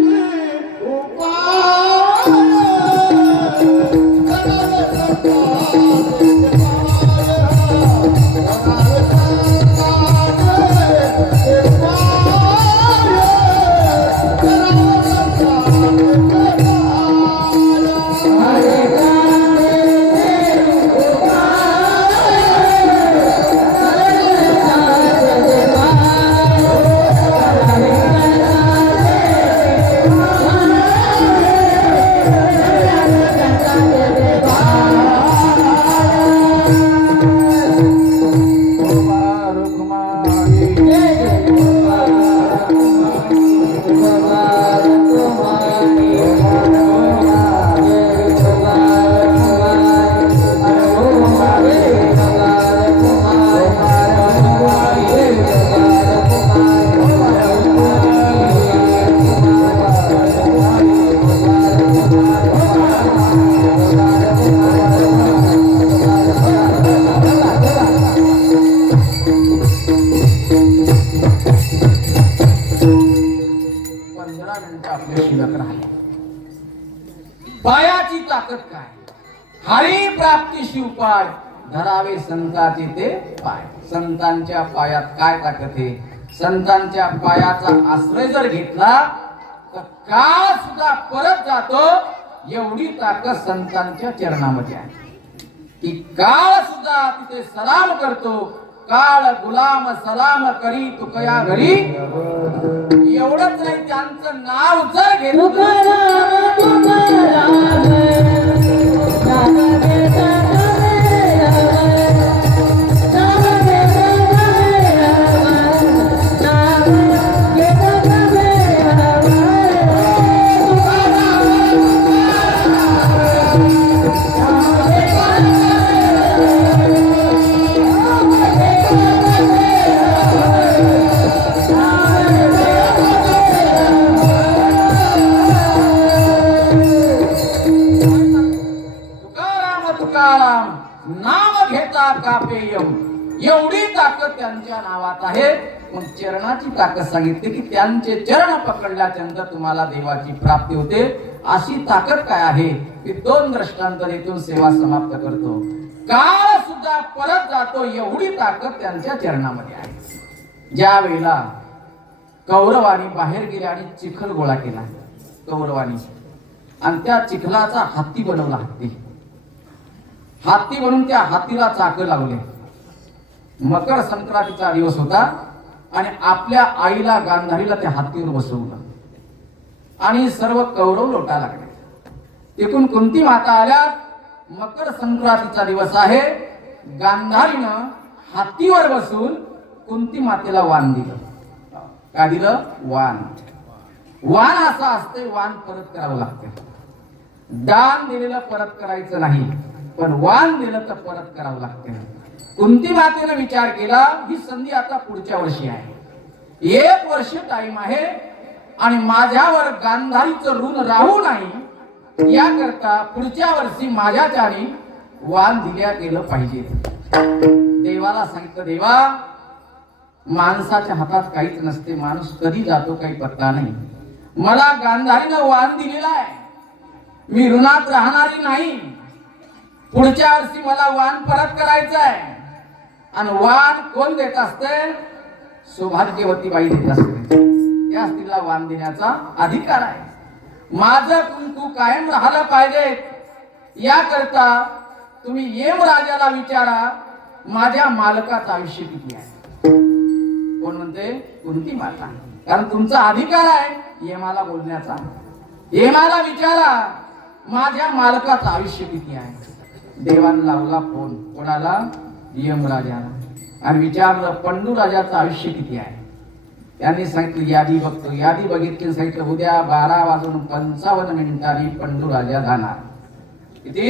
ताकद काय? हरी प्राप्तीशी उपाय धरावे संतांचे ते पाय. संतांच्या पायात काय ताकद आहे? संतांच्या पायाचा आश्रय जर घेतला तर काळ सुद्धा परत जातो. एवढी ताकद संतांच्या चरणामध्ये आहे की काळ सुद्धा तिथे सलाम करतो. काळ गुलाम सलाम करी तुकया घरी. एवढंच नाही, त्यांचं नाव जर घेतलं नाम घेता कापेयम. एवढी ताकद त्यांच्या नावात आहे. मग चरणाची ताकद सांगितली की त्यांचे चरण पकडल्याच्या नंतर तुम्हाला देवाची प्राप्ती होते. अशी ताकद काय आहे की दोन दृष्टांत देऊन सेवा समाप्त करतो. काळ सुद्धा परत जातो. एवढी ताकद त्यांच्या चरणामध्ये आहे. ज्या वेळेला कौरवानी बाहेर गेले आणि चिखल गोळा केला कौरवानी, आणि त्या चिखलाचा हत्ती बनवला. हत्ती बनवून त्या हत्तीला चाक लावले. मकर संक्रांतीचा दिवस होता आणि आपल्या आईला गांधारीला त्या हत्तीवर बसवलं आणि सर्व कौरव लोटा लागले. तिकडून कुंती माता आल्या. मकर संक्रांतीचा दिवस आहे. गांधारीनं हत्तीवर बसून कुंती मातेला वाण दिलं. काय दिलं? वाण. वाण असं असते, वाण परत करावं लागते. दान दिलेलं परत करायचं नाही, पण वाण दिलं तर परत करावं लागते. कुंती मातेने विचार केला ही संधी आता पुढच्या वर्षी आहे. 1 वर्ष टाइम आहे आणि माझ्यावर गांधारीचं ऋण राहू नाही, याकरता पुढच्या वर्षी माझ्याच्याने वाण दिल्या गेलं पाहिजे. देवाला सांगितलं, देवा माणसाच्या हातात काहीच नसते, माणूस कधी जातो काही पत्ता नाही. मला गांधारीनं वाण दिलेला आहे, मी ऋणात राहणारी नाही. पुढच्या वर्षी मला वाण परत करायचं आहे. आणि वाण कोण देत असते? सौभाग्यवती बाई देत असते. त्या स्त्रीला वाण देण्याचा अधिकार आहे. माझं कुंकू कायम राहायला पाहिजे, याकरता तुम्ही यमराजाला विचारा माझ्या मालकाचं आयुष्य किती आहे. कोण म्हणते? कुंती माता. कारण तुमचा अधिकार आहे यमाला बोलण्याचा. यमाला विचारा माझ्या मालकाचं आयुष्य किती आहे. देवाने लावला फोन कोणाला? यमराजाला. आणि विचारलं पंडू राजाचं आयुष्य किती आहे. त्यांनी सांगितलं यादी बघतो. यादी बघितली, सांगितलं उद्या 12:55 पंडू राजा जाणार. किती?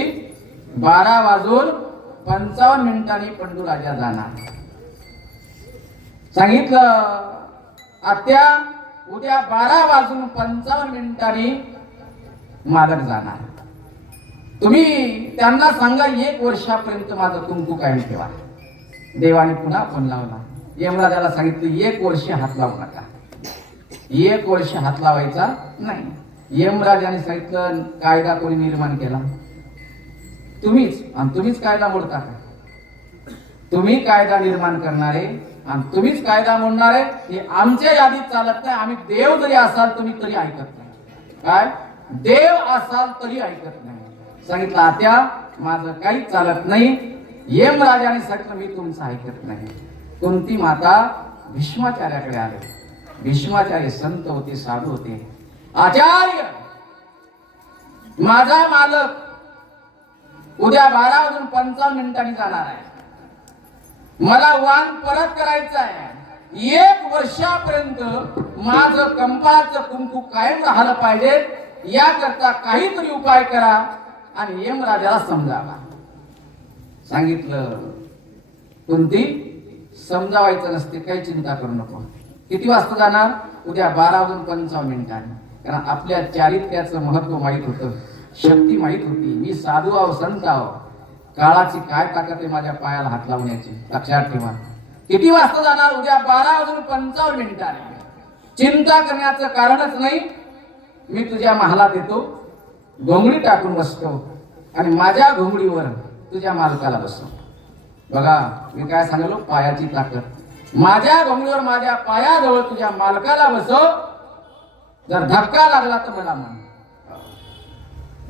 12:55 पंडू राजा जाणार. सांगितलं आत्या उद्या 12:55 मालक जाणार. तुम्ही त्यांना सांगा 1 वर्षापर्यंत माझं कुंकू कायम ठेवा. देवाने पुन्हा फोन लावला. यमराजाला सांगितलं 1 वर्ष हात लावू नका. 1 वर्ष हात लावायचा नाही. यमराजाने सांगितलं कायदा कोणी निर्माण केला? तुम्हीच. आणि तुम्हीच कायदा मोडता का? तुम्ही कायदा निर्माण करणारे आणि तुम्हीच कायदा मोडणारे. हे आमच्या यादीत चालत नाही. आम्ही देव जरी असाल तुम्ही तरी ऐकत नाही. काय? देव असाल तरी ऐकत नाही. सांगितलं आत्या माझं काहीच चालत नाही. यमराजाने सांगितलं मी तुमचं ऐकत नाही. कुंती माता भीष्माचार्याकडे आले. भीष्माचार्य संत होते, साधू होते. आचार्य माझा मालक उद्या 12:55 जाणार आहे. मला वाण परत करायचं आहे. 1 वर्षापर्यंत माझं कंपाळाचं कुंकू कायम राहिलं पाहिजे, याकरता काहीतरी उपाय करा आणि यमराजाला समजावा. सांगितलं कुंती समजावायचं नसते, काही चिंता करू नको. किती वाजता जाणार? उद्या 12:55. कारण आपल्या चारित्र्याचं महत्व माहित होतं, शक्ती माहित होती. मी साधू आहो, संत आहो. काळाची काय ताकद आहे माझ्या पायाला हात लावण्याची, लक्षात ठेवा. किती वाजता जाणार? उद्या 12:55. चिंता करण्याचं कारणच नाही. मी तुझ्या महालात येतो, घोंगडी टाकून बसतो. आणि माझ्या घोंगडीवर तुझ्या मालकाला बसव. बघा मी काय सांगलो, पायाची ताकद. माझ्या घोंगडीवर माझ्या पायाजवळ तुझ्या मालकाला बसव. जर धक्का लागला तर मला म्हण.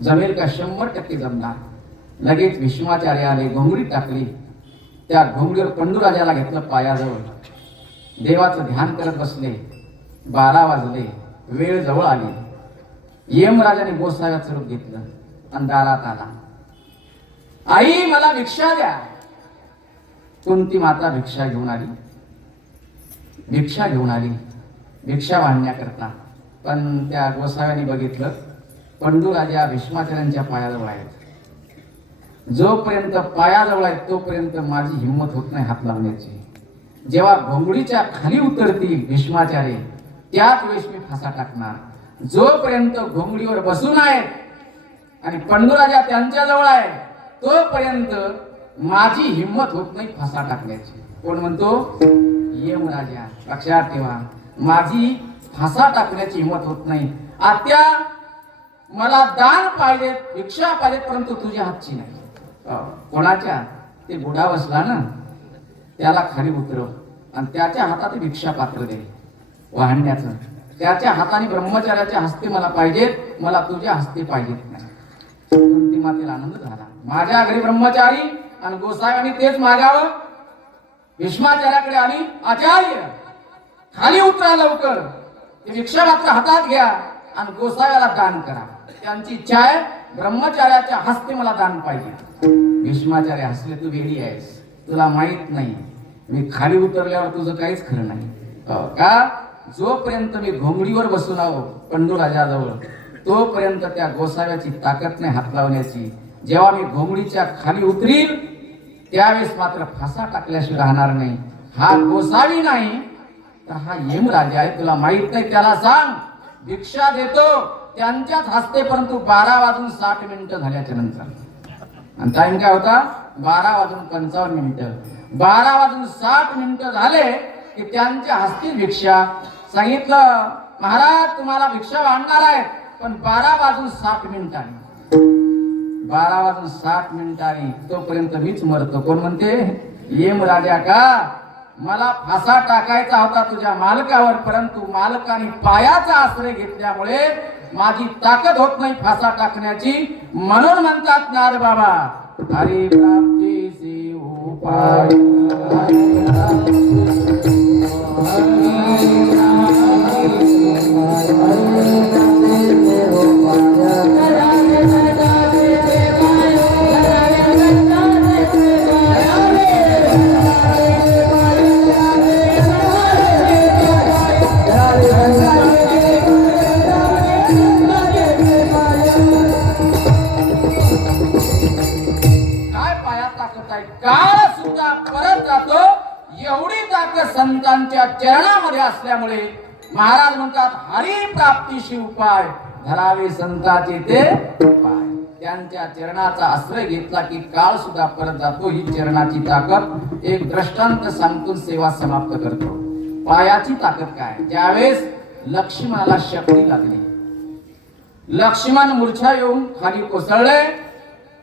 जमेल का? 100% जमणार. लगेच भीष्माचार्य आले, घोंगडी टाकली. त्या घोंगडीवर पंडूराजाला घेतलं पायाजवळ. देवाचं ध्यान करत बसले. 12 वाजले, वेळ जवळ आली. यमराजाने गोसाव्याचं रूप घेतलं आणि दारात आला. आई मला भिक्षा द्या. कुंती माता भिक्षा घेऊन आली. भिक्षा घेऊन आली भिक्षा मागण्याकरता. पण त्या गोसाव्याने बघितलं पंडूराजा भीष्माचार्यांच्या पायाजवळ आहेत. जोपर्यंत पायाजवळ आहेत तोपर्यंत माझी हिंमत होत नाही हात लावण्याची. जेव्हा घोंगडीच्या खाली उतरतील भीष्माचार्य त्याच वेळेस मी फासा टाकणार. जोपर्यंत घोंगडीवर बसून आहेत आणि पंडूराजा त्यांच्या जवळ आहे तोपर्यंत माझी हिंमत होत नाही फासा टाकण्याची. कोण म्हणतो? यमराजा. लक्षात ठेवा, माझी फासा टाकण्याची हिंमत होत नाही. आत्या मला दान पाहिजे, भिक्षा पाहिजे, परंतु तुझ्या हातची नाही. कोणाच्या? ते बुडा बसला ना, त्याला खाली उतरव आणि त्याच्या हातात भिक्षा पात्र दे वाहण्याचं. त्याच्या हाताने ब्रह्मचार्याच्या हस्ते मला पाहिजेत, मला तुझ्या हस्ते पाहिजेत नाही. कुंती मातेला आनंद झाला. माझ्या घरी ब्रह्मचारी आणि गोसाव्याने तेच मागावं. भीष्माचार्याकडे आली, आचार्य खाली उतरा लवकर, ती भिक्षा मात्र हातात घ्या आणि गोसाव्याला दान करा. त्यांची इच्छा आहे, ब्रह्मचार्याच्या हस्ते मला दान पाहिजे. भीष्माचार्य हसले, तू वेडी आहेस, तुला माहित नाही मी खाली उतरल्यावर तुझं काहीच खरं नाही. का? जोपर्यंत मी घोंगडीवर बसून आहो पंडूराजाजवळ तोपर्यंत त्या गोसाव्याची ताकद नाही हात लावण्याची. जेव्हा मी घोंगडीच्या खाली उतरील त्यावेळेस मात्र फासा टाकल्याशिवाय राहणार नाही. हा गोसावी नाही तर हा यमराजा आहे, तुला माहित नाही. त्याला सांग भिक्षा देतो त्यांच्याच हस्ते, परंतु 12:60 झाल्याच्या नंतर. आणि टाइम काय होता? 12:55. 12:60 झाले की त्यांच्या हस्ते भिक्षा. सांगितलं महाराज तुम्हाला भिक्षा वाढणार आहे, पण 12:60. 12:60 तोपर्यंत मीच मरतो. कोण म्हणते? यमराजा. का? मला फासा टाकायचा होता तुझ्या मालकावर, परंतु मालकाने पायाचा आश्रय घेतल्यामुळे माझी ताकद होत नाही फासा टाकण्याची. म्हणून म्हणतात नार बाबा, हरी प्राप्तीची उपाय. काळ सुद्धा परत जातो. एवढी ताकद संतांच्या चरणामध्ये असल्यामुळे महाराज म्हणतात हरी प्राप्तीशी उपाय, धरावे संतांचे ते पाय. त्यांच्या चरणाचा आश्रय घेतला की काळ सुद्धा परत जातो. ही चरणाची ताकद एक दृष्टांत सांगून सेवा समाप्त करतो. पायाची ताकद काय? ज्यावेळेस लक्ष्मणाला शक्ती लागली, लक्ष्मण मूर्छा येऊन खाली कोसळले.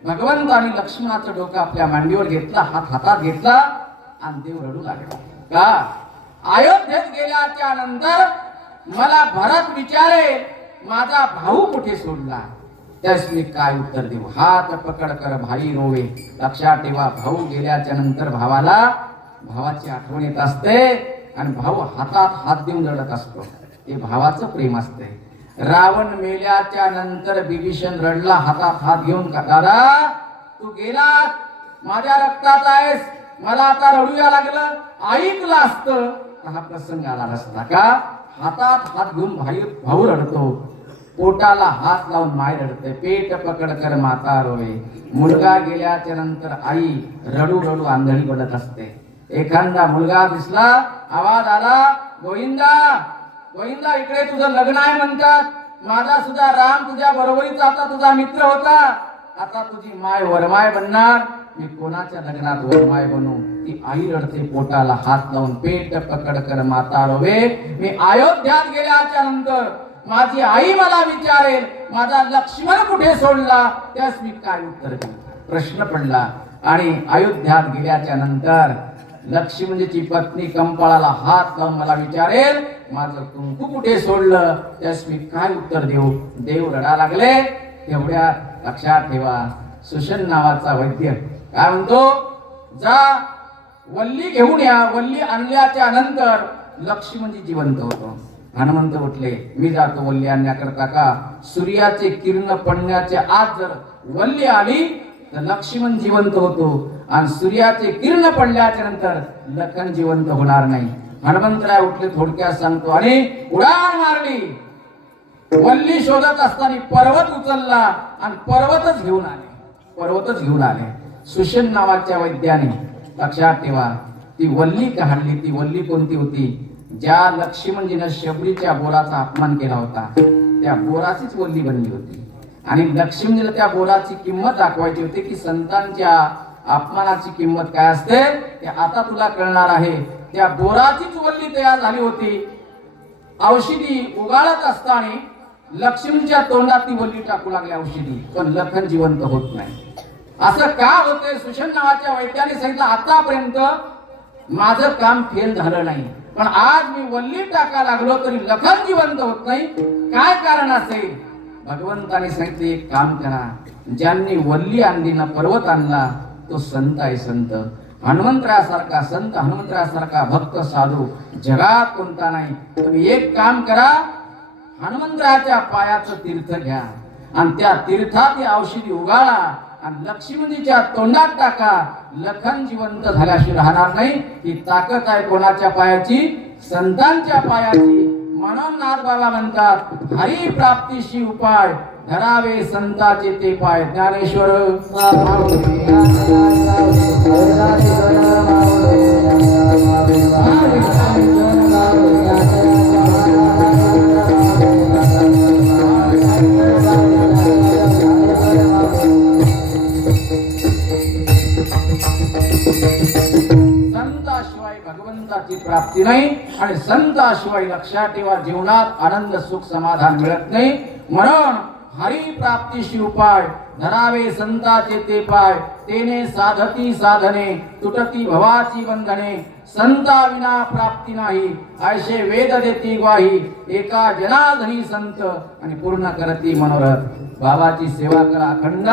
भगवंताने लक्ष्मणाचं डोकं आपल्या मांडीवर घेतला, हात हातात घेतला आणि देव रडू लागला. का? अयोध्येत गेल्याच्या नंतर मला भरत विचारे माझा भाऊ कुठे सोडला, त्यास मी काय उत्तर देऊ? हात पकड कर भाई रोवे. लक्षात ठेवा, भाऊ गेल्याच्या नंतर भावाला भावाची आठवण येत असते आणि भाऊ हातात हात देऊन रडत असतो. ते भावाचं प्रेम असते. रावण मेल्याच्या नंतर बिभीषण रडला हातात हात घेऊन, का दादा तू गेलास, माझ्या रक्तात आहेस, मला आता रडूया लागलं. ऐकलं असतं हा प्रसंग आला नसता. का? हातात हात घेऊन भाऊ रडतो, पोटाला हात लावून माय रडते. पेट पकड कर माता रोवे. मुलगा गेल्याच्या नंतर आई रडू रडू आंधळी पडत असते. एखादा मुलगा दिसला, आवाज आला, गोविंदा गोविंदा इकडे तुझं लग्न आहे म्हणतात. माझा सुद्धा राम तुझ्या बरोबरीचा आता तुझा मित्र होता, आता तुझी माय वरमाय बनणार. मी कोणाच्या लग्नात वरमाय बनू? ती आई रडते पोटाला हात लावून. पेट पकड कर माता रोवे. मी अयोध्यात गेल्याच्या नंतर माझी आई मला विचारेल माझा लक्ष्मण कुठे सोडला, त्यास मी काय उत्तर देऊ, प्रश्न पडला. आणि अयोध्यात गेल्याच्या नंतर लक्ष्मणजीची पत्नी कंपाळाला हात लावून मला विचारेल माझं कुंकू कुठे सोडलं, त्यास मी काय उत्तर देऊ. देव रडा लागले. तेवढ्यात लक्षात ठेवा, सुशन नावाचा वैद्य काय म्हणतो, जा वल्ली घेऊन या. वल्ली आणल्याच्या नंतर लक्ष्मणजी जिवंत होतो. हनुमंत उठले, मी जातो वल्ली आणण्याकरता. का सूर्याचे किरण पडण्याच्या आत जर वल्ली आली तर लक्ष्मण जिवंत होतो, आणि सूर्याचे किरण पडल्याच्या नंतर लखन जिवंत होणार नाही. हनुमंतराय उठले, थोडक्यात सांगतो, आणि उडान मारली. वल्ली शोधत असताना पर्वत उचलला आणि पर्वतच घेऊन आले. सुशन नावाच्या वैद्याने लक्षात ठेवा, ती वल्ली काढली. ती वल्ली कोणती होती, ज्या लक्ष्मणजीनं शबरीच्या बोराचा अपमान केला होता त्या बोराचीच वल्ली बनली होती. आणि लक्ष्मणजीला त्या बोराची किंमत दाखवायची होती की संतांच्या अपमानाची किंमत काय असते ते आता तुला कळणार आहे. त्या बोराचीच वल्ली तयार झाली होती. औषधी उगाळत असताना लक्ष्मणच्या तोंडात ती वल्ली टाकू लागली औषधी, पण लखन जिवंत होत नाही. असं का होतंय, सुशन नावाच्या वैद्याने सांगितलं, आतापर्यंत माझं काम फेल झालं नाही, पण आज मी वल्ली टाका लागलो तरी लखन जिवंत होत नाही. काय कारण असेल. भगवंताने सांगितले, एक काम करा, ज्यांनी वल्ली आणली ना पर्वत आणला तो संत आहे. संत हनुमंतरायासारखा संत, हनुमंतरायासारखा भक्त साधू जगात कोणता नाही. तुम्ही एक काम करा, हनुमंतरायाच्या पायाचं तीर्थ घ्या आणि त्या तीर्थात औषधी उगाळा आणि लक्ष्मणजीच्या तोंडात टाका. लखन जिवंत झाल्याशिवाय राहणार नाही. ही ताकद आहे कोणाच्या पायाची, संतांच्या पायाची. म्हणून नाथ बाबा म्हणतात, हरी प्राप्तीशी उपाय धरावे संताचे ते पाय. ज्ञानेश्वर संताशिवाय भगवंताची प्राप्ती नाही, आणि संताशिवाय लक्षात ठेवा जीवनात आनंद सुख समाधान मिळत नाही. म्हणून हरी प्राप्तीशी उपाय धरावे संताचे ते पाय. तेने साधती साधने तुटती भवाची बंधने. संता विना प्राप्ती नाही ऐसे वेद देती ग्वाही. एका जनार्दनी संत आणि पूर्ण करती मनोरथ. बाबाची सेवा करा अखंड.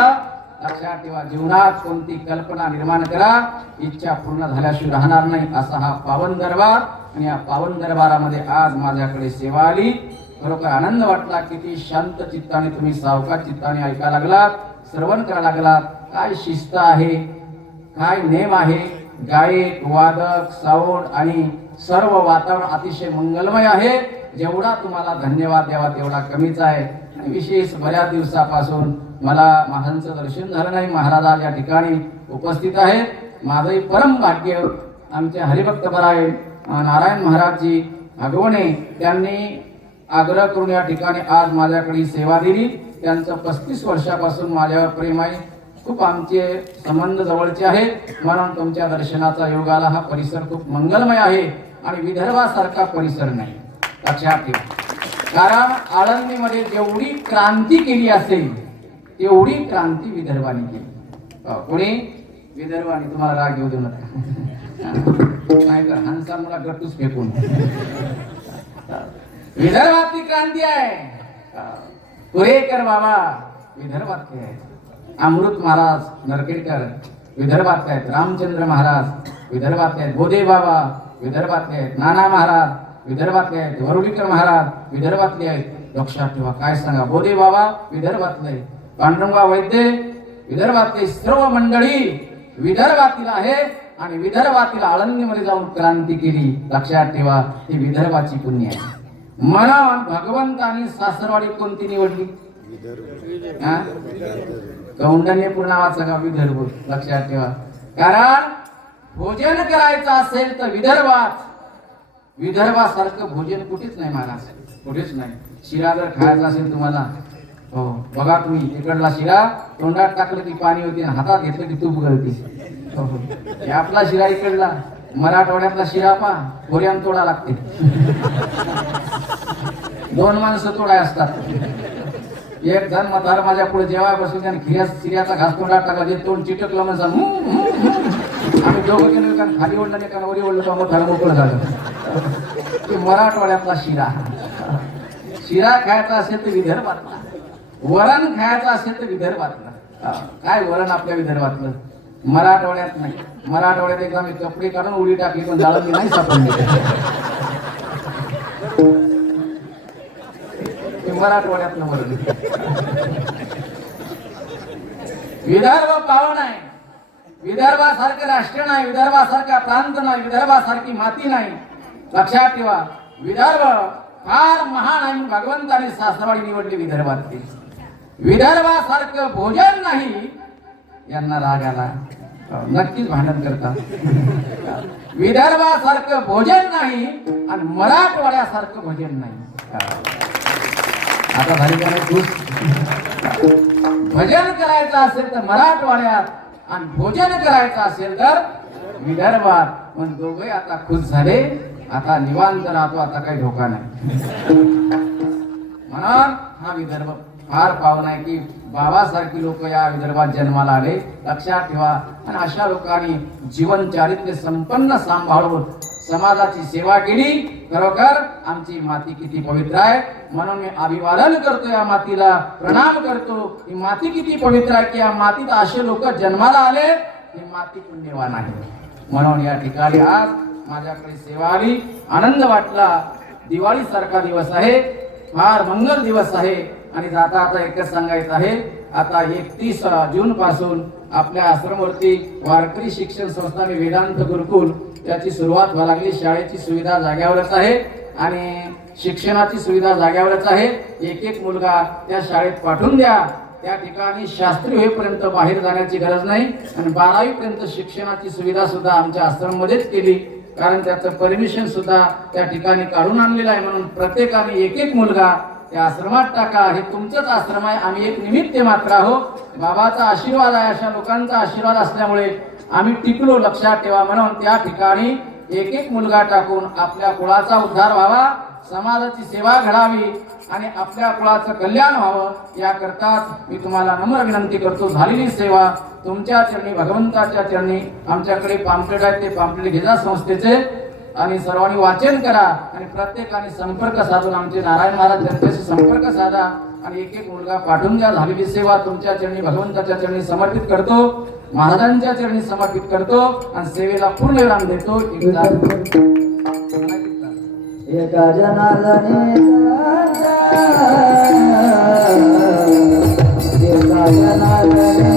लक्षात ठेवा जीवनात कोणती कल्पना निर्माण करा, इच्छा पूर्ण झाल्याशिवाय राहणार नाही. असा हा पावन दरबार, आणि या पावन दरबारामध्ये आज माझ्याकडे सेवा आली. खरोखर आनंद वाटला. किती शांत चित्ताने तुम्ही सावकाश चित्ताने ऐकायला लागलात, श्रवण करायला लागलात. काय शिस्त आहे, काय नेम आहे. गायक, वादक, साऊंड आणि सर्व वातावरण अतिशय मंगलमय आहे. जेवढा तुम्हाला धन्यवाद द्यावा तेवढा कमीच आहे. आणि विशेष बऱ्याच दिवसापासून मला महाराजांचं दर्शन झालं नाही. महाराज या ठिकाणी उपस्थित आहेत. माझंही परम भाग्य. आमचे हरिभक्त बराय नारायण महाराजजी भगवणे त्यांनी आग्रह करून या ठिकाणी आज माझ्याकडे सेवा दिली. त्यांचं 35 वर्षापासून माझ्यावर प्रेम आहे. खूप आमचे संबंध जवळचे आहेत. म्हणून तुमच्या दर्शनाचा योग आला. हा परिसर खूप मंगलमय आहे आणि विदर्भासारखा परिसर नाही. लक्षात ठेवा, कारण आळंदीमध्ये जेवढी क्रांती केली असेल तेवढी क्रांती विदर्भाने केली. कोणी विदर्भाने. तुम्हाला राग येऊ देऊ नका, नाहीतर हंसा मुला गटूच फेकून. विदर्भातली क्रांती आहे. पुरेकर बाबा विदर्भातले आहेत. अमृत महाराज नरकेडकर विदर्भातले आहेत. रामचंद्र महाराज विदर्भातले आहेत. बोधे बाबा विदर्भातले आहेत. नाना महाराज विदर्भातले आहेत. वरुडीकर महाराज विदर्भातले आहेत. लक्षात ठेवा, काय सांगा, बोधे बाबा विदर्भातले, पांडुरंगा वैद्य विदर्भातले. सर्व मंडळी विदर्भातील आहे आणि विदर्भातील आळंदीमध्ये जाऊन क्रांती केली. लक्षात ठेवा, ही विदर्भाची पुण्य आहे. म्हणून भगवंतानी सासरवाडी कोणती निवडली? कौंडण्यपूर नावाचं गाव विदर्भ. लक्षात ठेवा, कारण भोजन करायचं असेल तर विदर्भात. विदर्भासारखं भोजन कुठेच नाही महाराज, कुठेच नाही. शिरा जर खायचा असेल तुम्हाला, हो बघा तुम्ही, इकडला शिरा तोंडात टाकलं की पाणी होती, हातात घेतलं की तूप गळती. हो हो, आपला शिरा इकडला. मराठवाड्यातला शिरा पा खोऱ्यान तोडा लागते. 2 माणसं तोडाय असतात. एक जण म्हातारा माझ्या पुढे जेवाय बसून त्याने सिऱ्याचा घास तोंडात टाकला, जे तोंड चिटकलं म्हणजे आम्ही दोघं गेलो, कारण खाली ओढलं नाही, कारण वरी ओढलं तर म्हातारा मोकळं झालं. ते मराठवाड्यातला शिरा. शिरा खायचा असेल तर विदर्भातला, वरण खायचं असेल तर विदर्भातलं. काय वरण आपल्या विदर्भातलं, मराठवाड्यात नाही. मराठवाड्यात एकदा मी कपडे काढून उडी टाकली, पण जाळं मी नाही सापडली. मराठवाड्यातलं वरण. विदर्भ पावन आहे, विदर्भासारखं राष्ट्र नाही, विदर्भासारखा प्रांत नाही, विदर्भासारखी माती नाही. लक्षात ठेवा, विदर्भ फार महान आहे. भगवंताने सासरवाडी निवडली विदर्भातली. विदर्भासारखं भोजन नाही, यांना राग आला, नक्कीच भांडण करतात. विदर्भासारखं भोजन नाही आणि मराठवाड्यासारखं भोजन नाही. आता झाली का नाही खुश? भजन करायचं असेल तर मराठवाड्यात आणि भोजन करायचं असेल तर विदर्भात. पण दोघे आता खुश झाले, आता निवांत राहतो, आता काही धोका नाही. म्हणून हा विदर्भ फार पावन आहे की बाबासारखी लोक या विदर्भात जन्माला आले. लक्षात ठेवा. आणि अशा लोकांनी जीवन चारित्र्य संपन्न सांभाळून समाजाची सेवा केली. खरोखर आमची माती किती पवित्र आहे. म्हणून मी अभिवादन करतो, या मातीला प्रणाम करतो. ही माती किती पवित्र आहे की या मातीत असे लोक जन्माला आले, ही माती पुण्यवान आहे. म्हणून या ठिकाणी आज माझ्याकडे सेवा आली, आनंद वाटला. दिवाळी सारखा दिवस आहे, फार मंगल दिवस आहे. आणि जाता आता एकच सांगायचं आहे, आता 31 जून पासून आपल्या आश्रमवरती वारकरी शिक्षण संस्था वेदांत गुरुकुल त्याची सुरुवात व्हायला लागली. शाळेची सुविधा जाग्यावरच आहे आणि शिक्षणाची सुविधा जाग्यावरच आहे. एक मुलगा त्या शाळेत पाठवून द्या. त्या ठिकाणी शास्त्री होईपर्यंत बाहेर जाण्याची गरज नाही. आणि 12वी पर्यंत शिक्षणाची सुविधा सुद्धा आमच्या आश्रममध्येच केली, कारण त्याचं परमिशन सुद्धा त्या ठिकाणी काढून आणलेलं आहे. म्हणून प्रत्येकाने एक मुलगा त्या आश्रमात टाका. हे तुमचंच आश्रम आहे, आम्ही एक निमित्त मात्र आहोत. बाबाचा आशीर्वाद आहे, अशा लोकांचा आशीर्वाद असल्यामुळे आम्ही टिकलो. लक्षात ठेवा. म्हणून त्या ठिकाणी एक मुलगा टाकून आपल्या कुळाचा उद्धार व्हावा, समाजाची सेवा घडावी आणि आपल्या कुळाचं कल्याण व्हावं, याकरताच मी तुम्हाला नम्र विनंती करतो. झालेली सेवा तुमच्या चरणी, भगवंताच्या चरणी. आमच्याकडे पाम्पलेट आहेत, ते पाम्पलेट घेजा संस्थेचे आणि सर्वांनी वाचन करा. आणि प्रत्येकाने संपर्क साधून आमचे नारायण महाराज जनतेशी संपर्क साधा आणि एक मुलगा पाठवून द्या. झालेली सेवा तुमच्या चरणी, भगवंताच्या चरणी समर्पित करतो, महाराजांच्या चरणी समर्पित करतो आणि सेवेला पूर्ण विराम देतो. एका जनार्दने एका जनार्दने